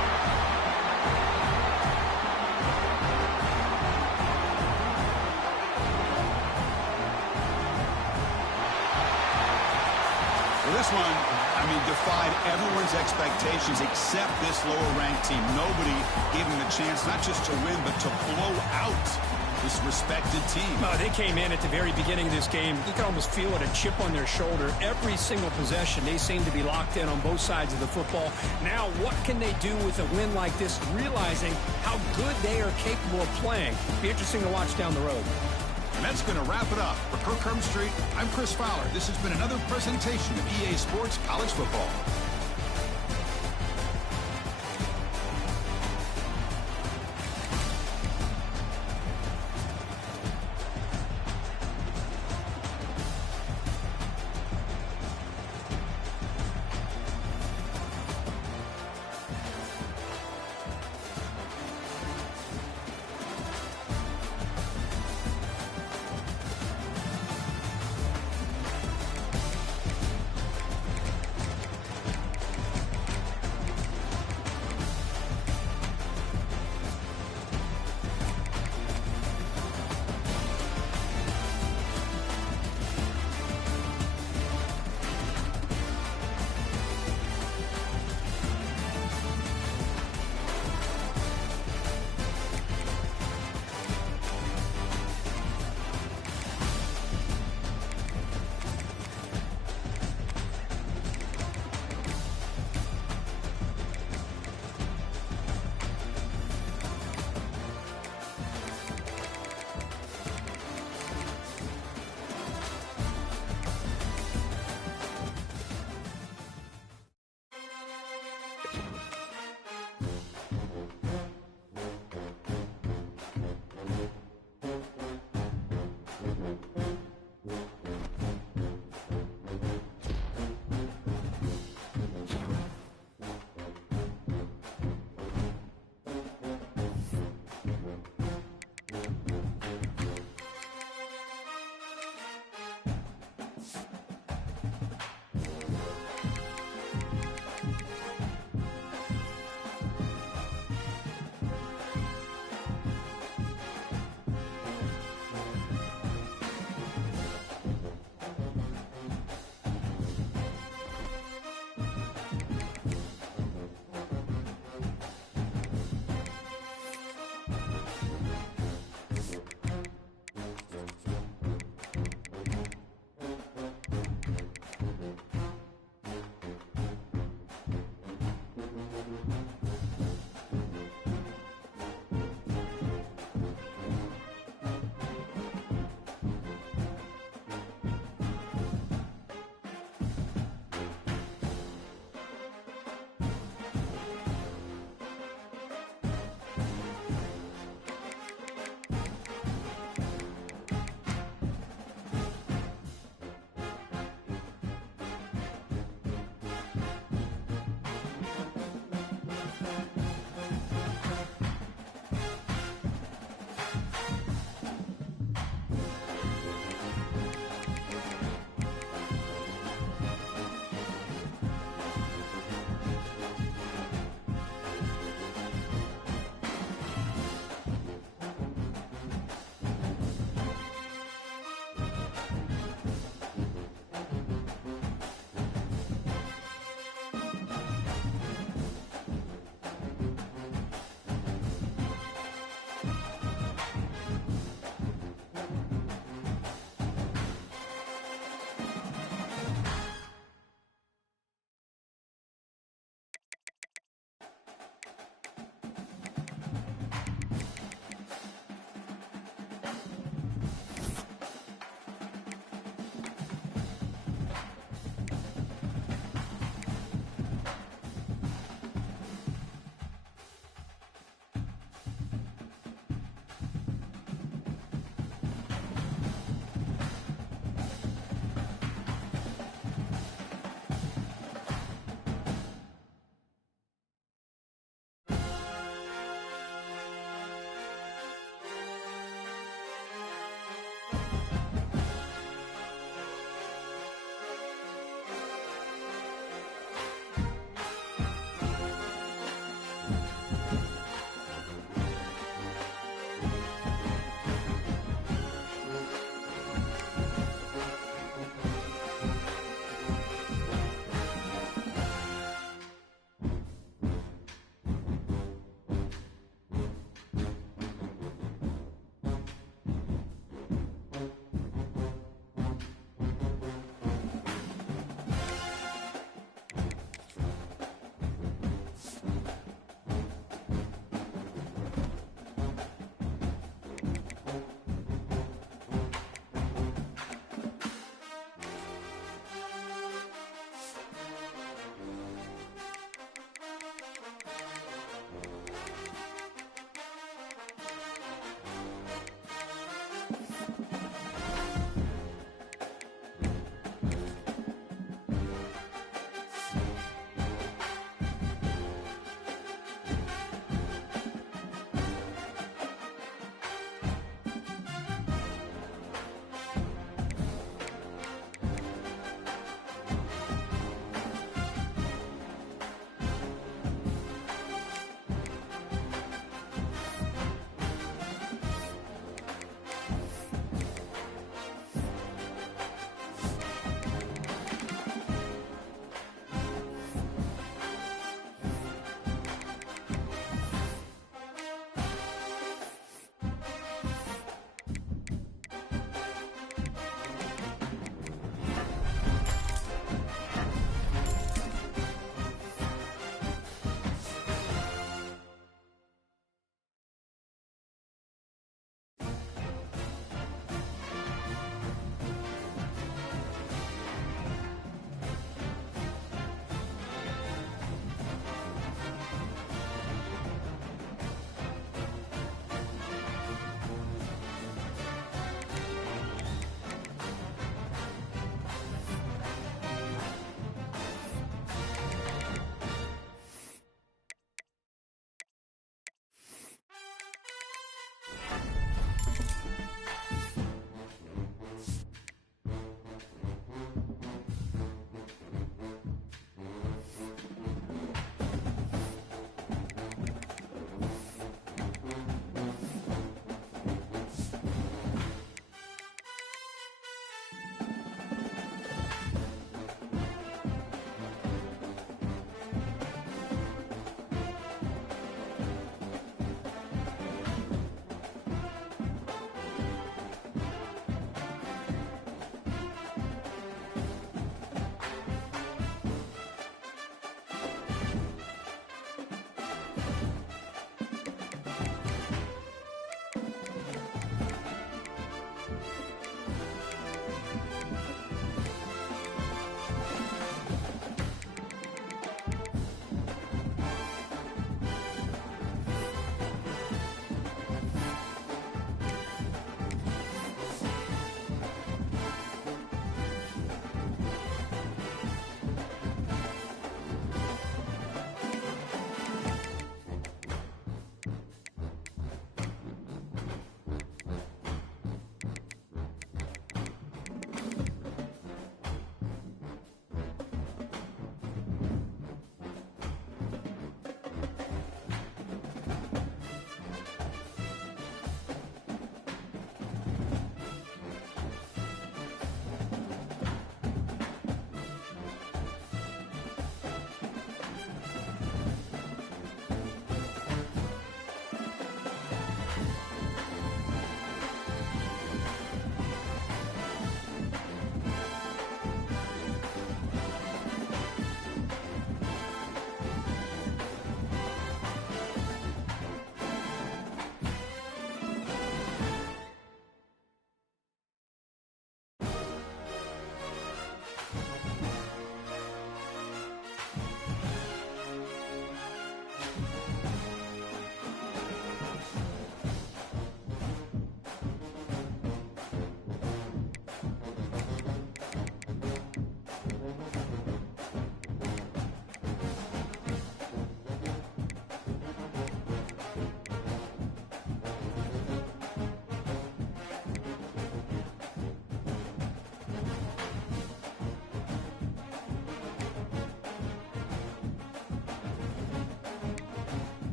Well, this one, I mean, defied everyone's expectations except this lower-ranked team. Nobody gave him a chance not just to win, but to blow out this respected team. They came in at the very beginning of this game. You can almost feel it, a chip on their shoulder. Every single possession, they seem to be locked in on both sides of the football. Now, what can they do with a win like this, realizing how good they are capable of playing? Be interesting to watch down the road. And that's going to wrap it up. For Kirk Street, I'm Chris Fowler. This has been another presentation of EA Sports College Football.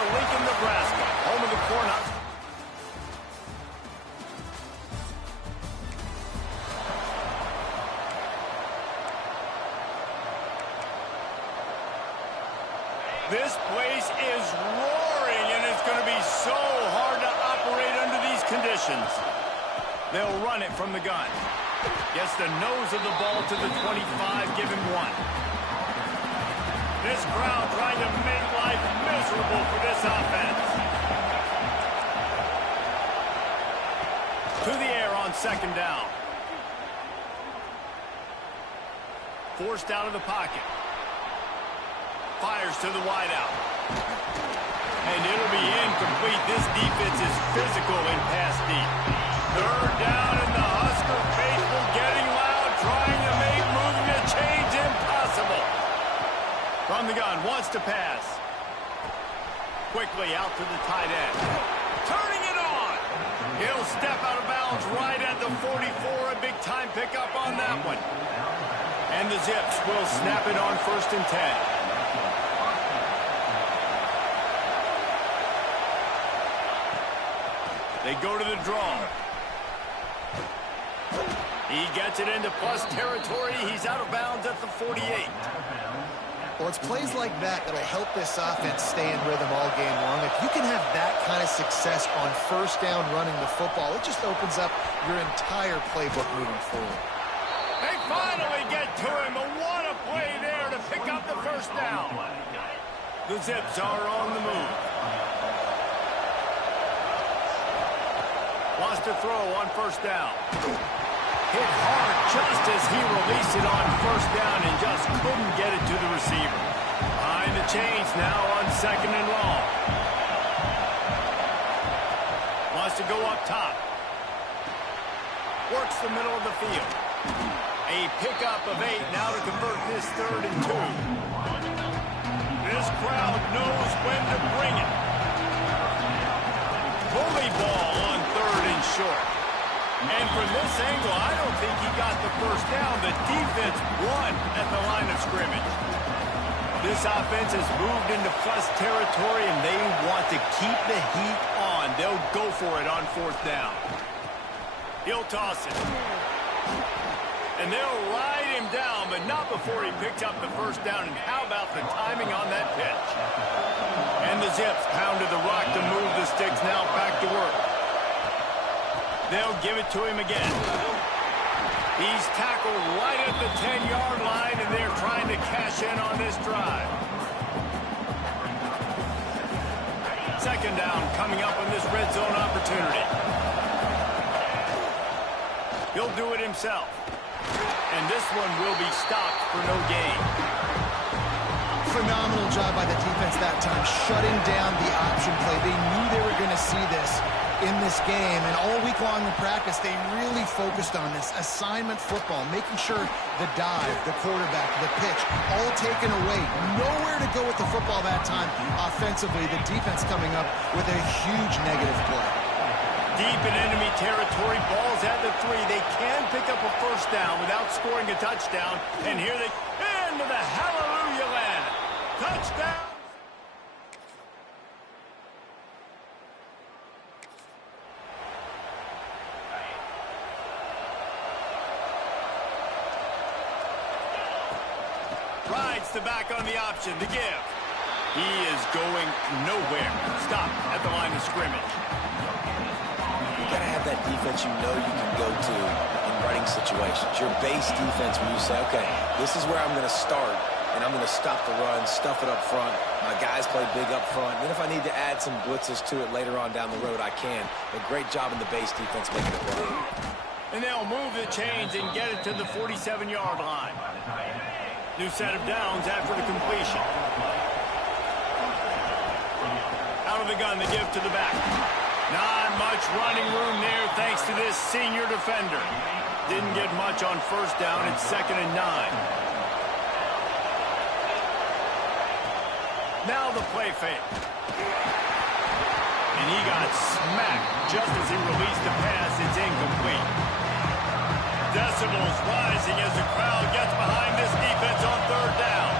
to Lincoln, Nebraska, home of the Cornhuskers. This place is roaring, and it's going to be so hard to operate under these conditions. They'll run it from the gun. Gets the nose of the ball to the 25, give him 1. This crowd trying to make life miserable for this offense. To the air on 2nd down. Forced out of the pocket. Fires to the wideout. And it'll be incomplete. This defense is physical in pass deep. 3rd down, and the Husker faithful getting loud, trying to make moving the chains impossible. From the gun, wants to pass. Quickly out to the tight end. Turning it on. He'll step out of bounds right at the 44. A big-time pickup on that one. And the Zips will snap it on 1st and 10. They go to the draw. He gets it into plus territory. He's out of bounds at the 48. Well, it's plays like that that'll help this offense stay in rhythm all game long. If you can have that kind of success on 1st down running the football, it just opens up your entire playbook moving forward. They finally get to him, but what a play there to pick up the 1st down. The Zips are on the move. Wants to throw on 1st down. Hit hard just as he released it on 1st down and just couldn't get it to the receiver. Behind the chains now on 2nd and long. Wants to go up top. Works the middle of the field. A pickup of 8 now to convert this 3rd and 2. This crowd knows when to bring it. Bully ball on 3rd and short. And from this angle, I don't think he got the 1st down. The defense won at the line of scrimmage. This offense has moved into plus territory, and they want to keep the heat on. They'll go for it on 4th down. He'll toss it. And they'll ride him down, but not before he picks up the 1st down. And how about the timing on that pitch? And the Zips pounded the rock to move the sticks now back to work. They'll give it to him again. He's tackled right at the 10-yard line, and they're trying to cash in on this drive. 2nd down coming up on this red zone opportunity. He'll do it himself. And this one will be stopped for no gain. Phenomenal job by the defense that time, shutting down the option play. They knew they were going to see this in this game, and all week long in practice, they really focused on this assignment football, making sure the dive, the quarterback, the pitch, all taken away. Nowhere to go with the football that time offensively. The defense coming up with a huge negative play. Deep in enemy territory, balls at the 3. They can pick up a 1st down without scoring a touchdown. And here they into the hallelujah land. Touchdown. Rides the back on the option to give. He is going nowhere. Stop at the line of scrimmage. You got to have that defense you know you can go to in running situations. Your base defense when you say, okay, this is where I'm going to start, and I'm going to stop the run, stuff it up front. My guys play big up front. Then if I need to add some blitzes to it later on down the road, I can. But great job in the base defense making it play. And they'll move the chains and get it to the 47-yard line. New set of downs after the completion. Out of the gun, they give to the back. Not much running room there thanks to this senior defender. Didn't get much on 1st down. It's 2nd and 9. Now the play fake. And he got smacked just as he released the pass. It's incomplete. Decibels rising as the crowd gets behind this defense on 3rd down.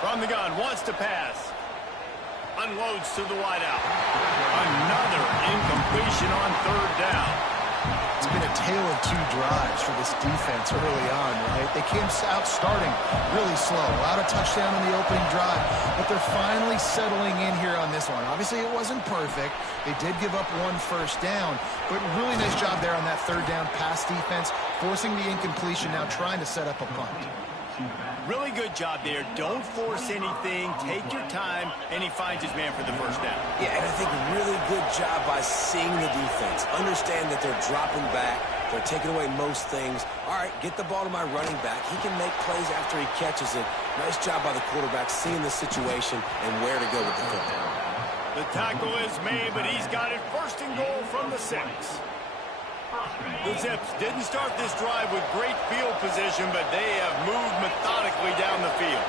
From the gun, wants to pass. Unloads to the wideout. Another incompletion on third down. It's been a tale of two drives for this defense early on, right? They came out starting really slow. Allowed a touchdown in the opening drive, but they're finally settling in here on this one. Obviously, it wasn't perfect. They did give up one first down, but really nice job there on that third down pass defense, forcing the incompletion, now trying to set up a punt. Really good job there. Don't force anything. Take your time, and he finds his man for the first down. Yeah, and I think really good job by seeing the defense. Understand that they're dropping back. They're taking away most things. All right, get the ball to my running back. He can make plays after he catches it. Nice job by the quarterback seeing the situation and where to go with the football. The tackle is made, but he's got it first and goal from the 6. The Zips didn't start this drive with great field position, but they have moved methodically down the field.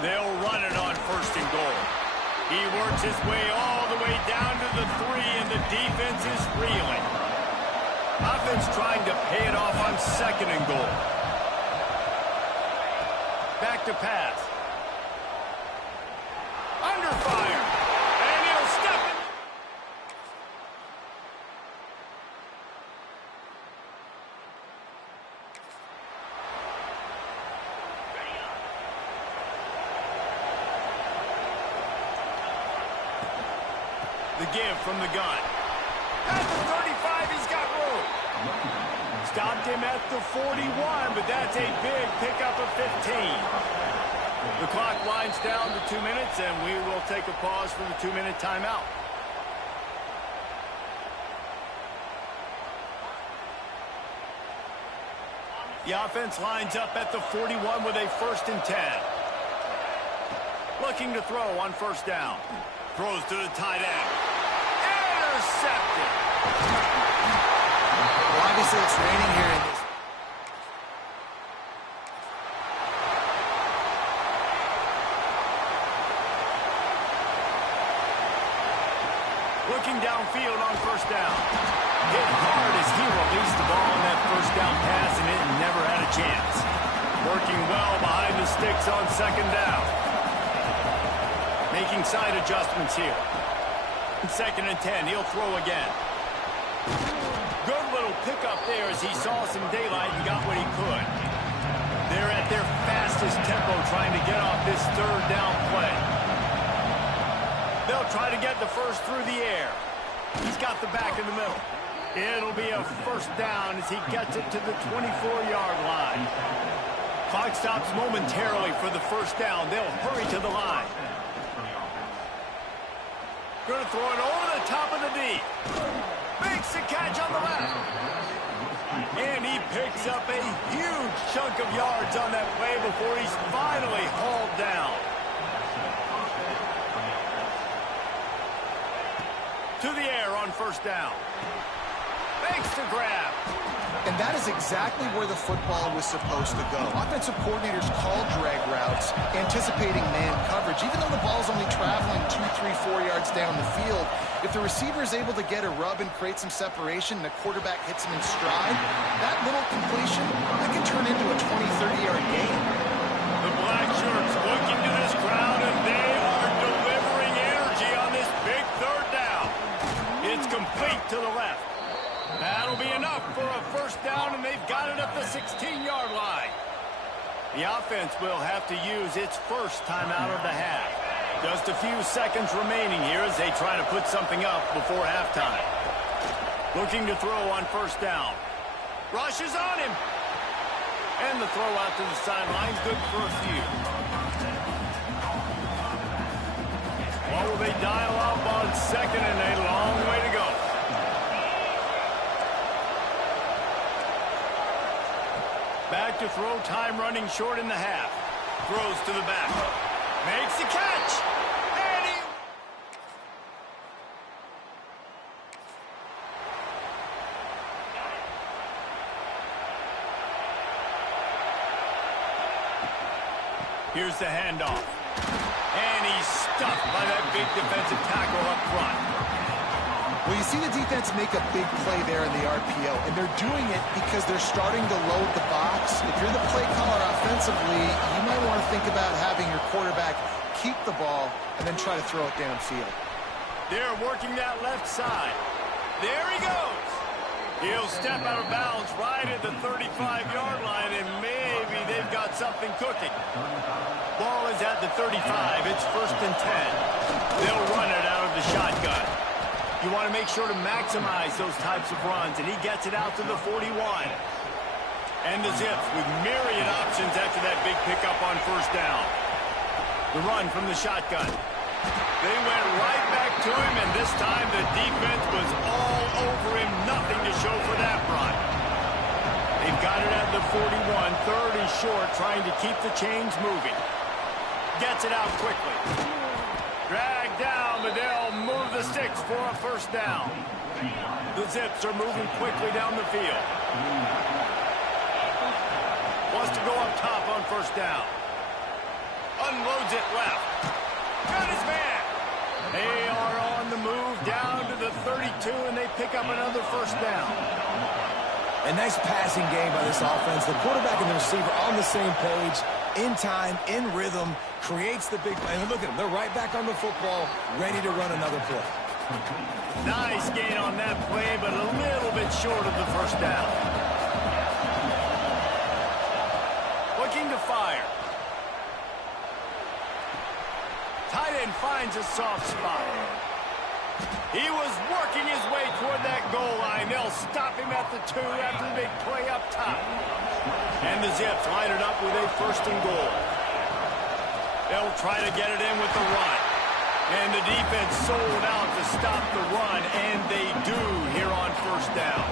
They'll run it on first and goal. He works his way all the way down to the 3, and the defense is reeling. Offense trying to pay it off on second and goal. Back to pass. Under fire. And he'll step it. The give from the gun. At the 35, he's got room. Stopped him at the 41, but that's a big pickup of 15. The clock winds down to 2 minutes, and we will take a pause for the 2-minute timeout. The offense lines up at the 41 with a 1st and 10. Looking to throw on first down. Throws to the tight end. Intercepted. Well, obviously, it's raining here in this. Looking downfield on first down. Hit hard as he released the ball on that first down pass, and it never had a chance. Working well behind the sticks on second down. Making side adjustments here. 2nd and 10, he'll throw again. Good little pickup there as he saw some daylight and got what he could. They're at their fastest tempo trying to get off this third down play. They'll try to get the first through the air. He's got the back in the middle. It'll be a first down as he gets it to the 24-yard line. Clock stops momentarily for the first down. They'll hurry to the line. Going to throw it over the top of the D. Makes the catch on the left. And he picks up a huge chunk of yards on that play before he's finally hauled down. To the air on first down. Makes the grab. And that is exactly where the football was supposed to go. Offensive coordinators called drag routes, anticipating man coverage. Even though the ball's only traveling 2, 3, 4 yards down the field, if the receiver is able to get a rub and create some separation and the quarterback hits him in stride, that little completion, that can turn into a 20, 30-yard gain. The black shirts looking to this crowd, and they are delivering energy on this big third down. It's complete to the left. That'll be enough for a first down, and they've got it at the 16-yard line. The offense will have to use its first timeout of the half. Just a few seconds remaining here as they try to put something up before halftime. Looking to throw on first down. Rushes on him. And the throw out to the sideline, good for a few. What will they dial up on second and a long way to go? Back to throw, time running short in the half. Throws to the back. Makes the catch. And he... Here's the handoff. And he's stuffed by that big defensive tackle up front. Well, you see the defense make a big play there in the RPO, and they're doing it because they're starting to load the box. If you're the play caller offensively, you might want to think about having your quarterback keep the ball and then try to throw it downfield. They're working that left side. There he goes. He'll step out of bounds right at the 35-yard line, and maybe they've got something cooking. Ball is at the 35. It's 1st and 10. They'll run it out of the shotgun. You want to make sure to maximize those types of runs, and he gets it out to the 41. And the Zips with myriad options after that big pickup on 1st down. The run from the shotgun. They went right back to him, and this time the defense was all over him. Nothing to show for that run. They've got it at the 41. 3rd and short, trying to keep the chains moving. Gets it out quickly. Dragged down, but they'll move the sticks for a 1st down. The Zips are moving quickly down the field. Wants to go up top on 1st down. Unloads it left. Got his man. They are on the move down to the 32, and they pick up another 1st down. A nice passing game by this offense. The quarterback and the receiver on the same page, in time, in rhythm, creates the big play. And look at them. They're right back on the football, ready to run another play. Nice gain on that play, but a little bit short of the 1st down. Looking to fire. Tight end finds a soft spot. He was working his way toward that goal line. They'll stop him at the 2 after the big play up top. And the Zips line it up with a 1st and goal. They'll try to get it in with the run. And the defense sold out to stop the run, and they do here on 1st down.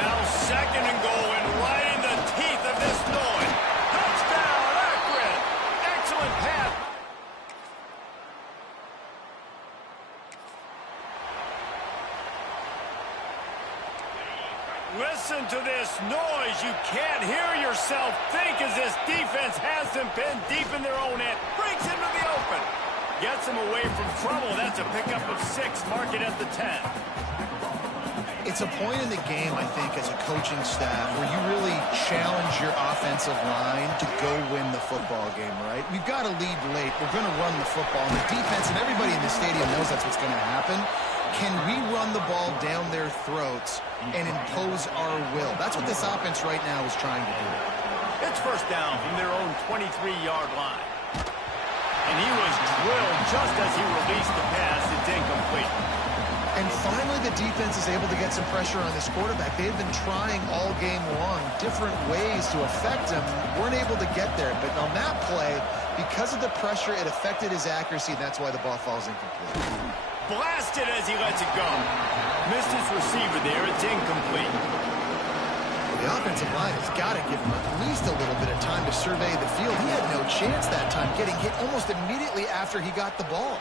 Now 2nd and goal, and right in the teeth of this noise. Touchdown, accurate. Excellent pass. Listen to this noise. You can't hear yourself think as this defense has them pinned deep in their own end. Breaks into the open. Gets them away from trouble. That's a pickup of 6. Mark it at the 10. It's a point in the game, I think, as a coaching staff where you really challenge your offensive line to go win the football game, right? We've got to lead late. We're going to run the football. And the defense and everybody in the stadium knows that's what's going to happen. Can we run the ball down their throats and impose our will? That's what this offense right now is trying to do. It's 1st down from their own 23-yard line. And he was drilled just as he released the pass. It's incomplete. And finally, the defense is able to get some pressure on this quarterback. They've been trying all game long different ways to affect him. Weren't able to get there. But on that play, because of the pressure, it affected his accuracy. That's why the ball falls incomplete. Blasted as he lets it go. Missed his receiver there. It's incomplete. The offensive line has got to give him at least a little bit of time to survey the field. He had no chance that time, getting hit almost immediately after he got the ball.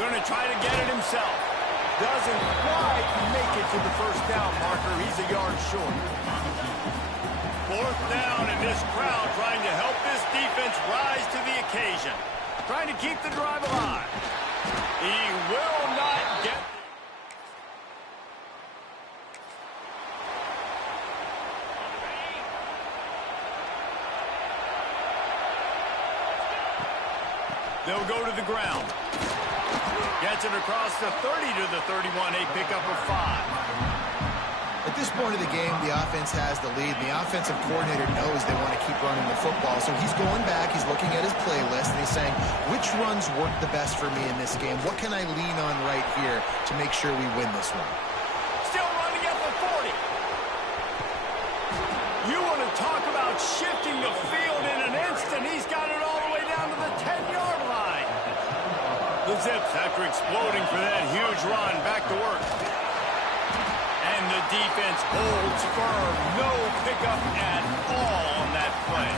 Going to try to get it himself. Doesn't quite make it to the 1st down marker. He's a yard short. 4th down, and this crowd trying to help this defense rise to the occasion. Trying to keep the drive alive. He will not get there. They'll go to the ground. Gets it across the 30 to the 31, a pickup of 5. At this point of the game, the offense has the lead. The offensive coordinator knows they want to keep running the football. So he's going back, he's looking at his playlist, and he's saying, which runs work the best for me in this game? What can I lean on right here to make sure we win this one? Still running at the 40. You want to talk about shifting the field in an instant. He's got it all the way down to the 10-yard line. The Zips, after exploding for that huge run, back to work. And the defense holds firm. No pickup at all on that play.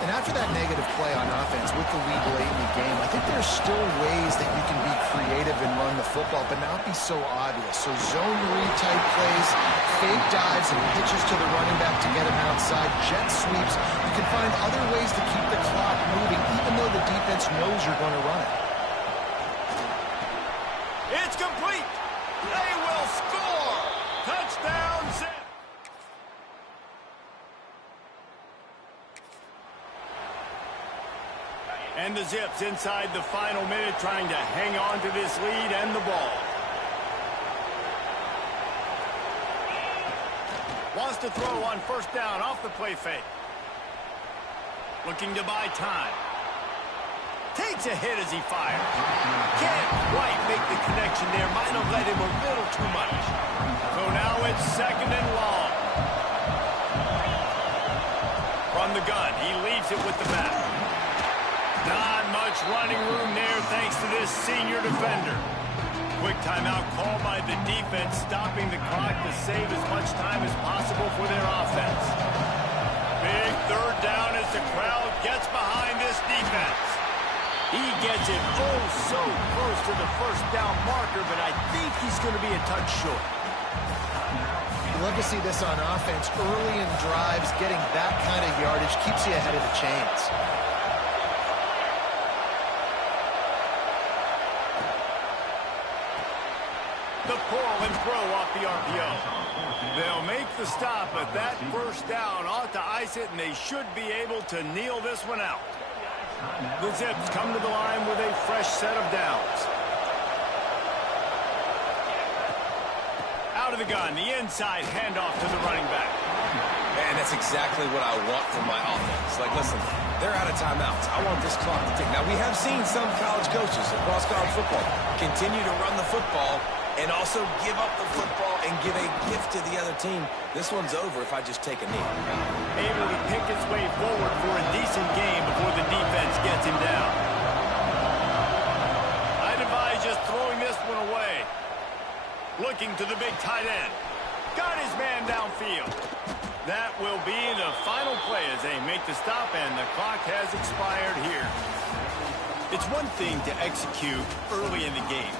And after that negative play on offense with the lead late in the game, I think there's still ways that you can be creative and run the football, but not be so obvious. So zone read type plays, fake dives and pitches to the running back to get him outside, jet sweeps. You can find other ways to keep the clock moving, even though the defense knows you're going to run it. They will score! Touchdown, Zips! And the Zips inside the final minute trying to hang on to this lead and the ball. Wants to throw on first down off the play fake. Looking to buy time. Takes a hit as he fires. Can't quite make the connection there. Might have led him a little too much. So now it's second and long. From the gun, he leaves it with the back. Not much running room there thanks to this senior defender. Quick timeout called by the defense, stopping the clock to save as much time as possible for their offense. Big third down as the crowd gets behind this defense. He gets it oh so close to the first down marker, but I think he's going to be a touch short. You love to see this on offense. Early in drives, getting that kind of yardage keeps you ahead of the chains. The pull and throw off the RPO. They'll make the stop, but that first down ought to ice it, and they should be able to kneel this one out. The Zips come to the line with a fresh set of downs. Out of the gun, the inside handoff to the running back. Man, that's exactly what I want from my offense. Like, listen, they're out of timeouts. I want this clock to tick. Now, we have seen some college coaches across college football continue to run the football and also give up the football and give a gift to the other team. This one's over if I just take a knee. Able to pick his way forward for a decent game before the defense gets him down. I'd advise just throwing this one away. Looking to the big tight end. Got his man downfield. That will be the final play as they make the stop, and the clock has expired here. It's one thing to execute early in the game,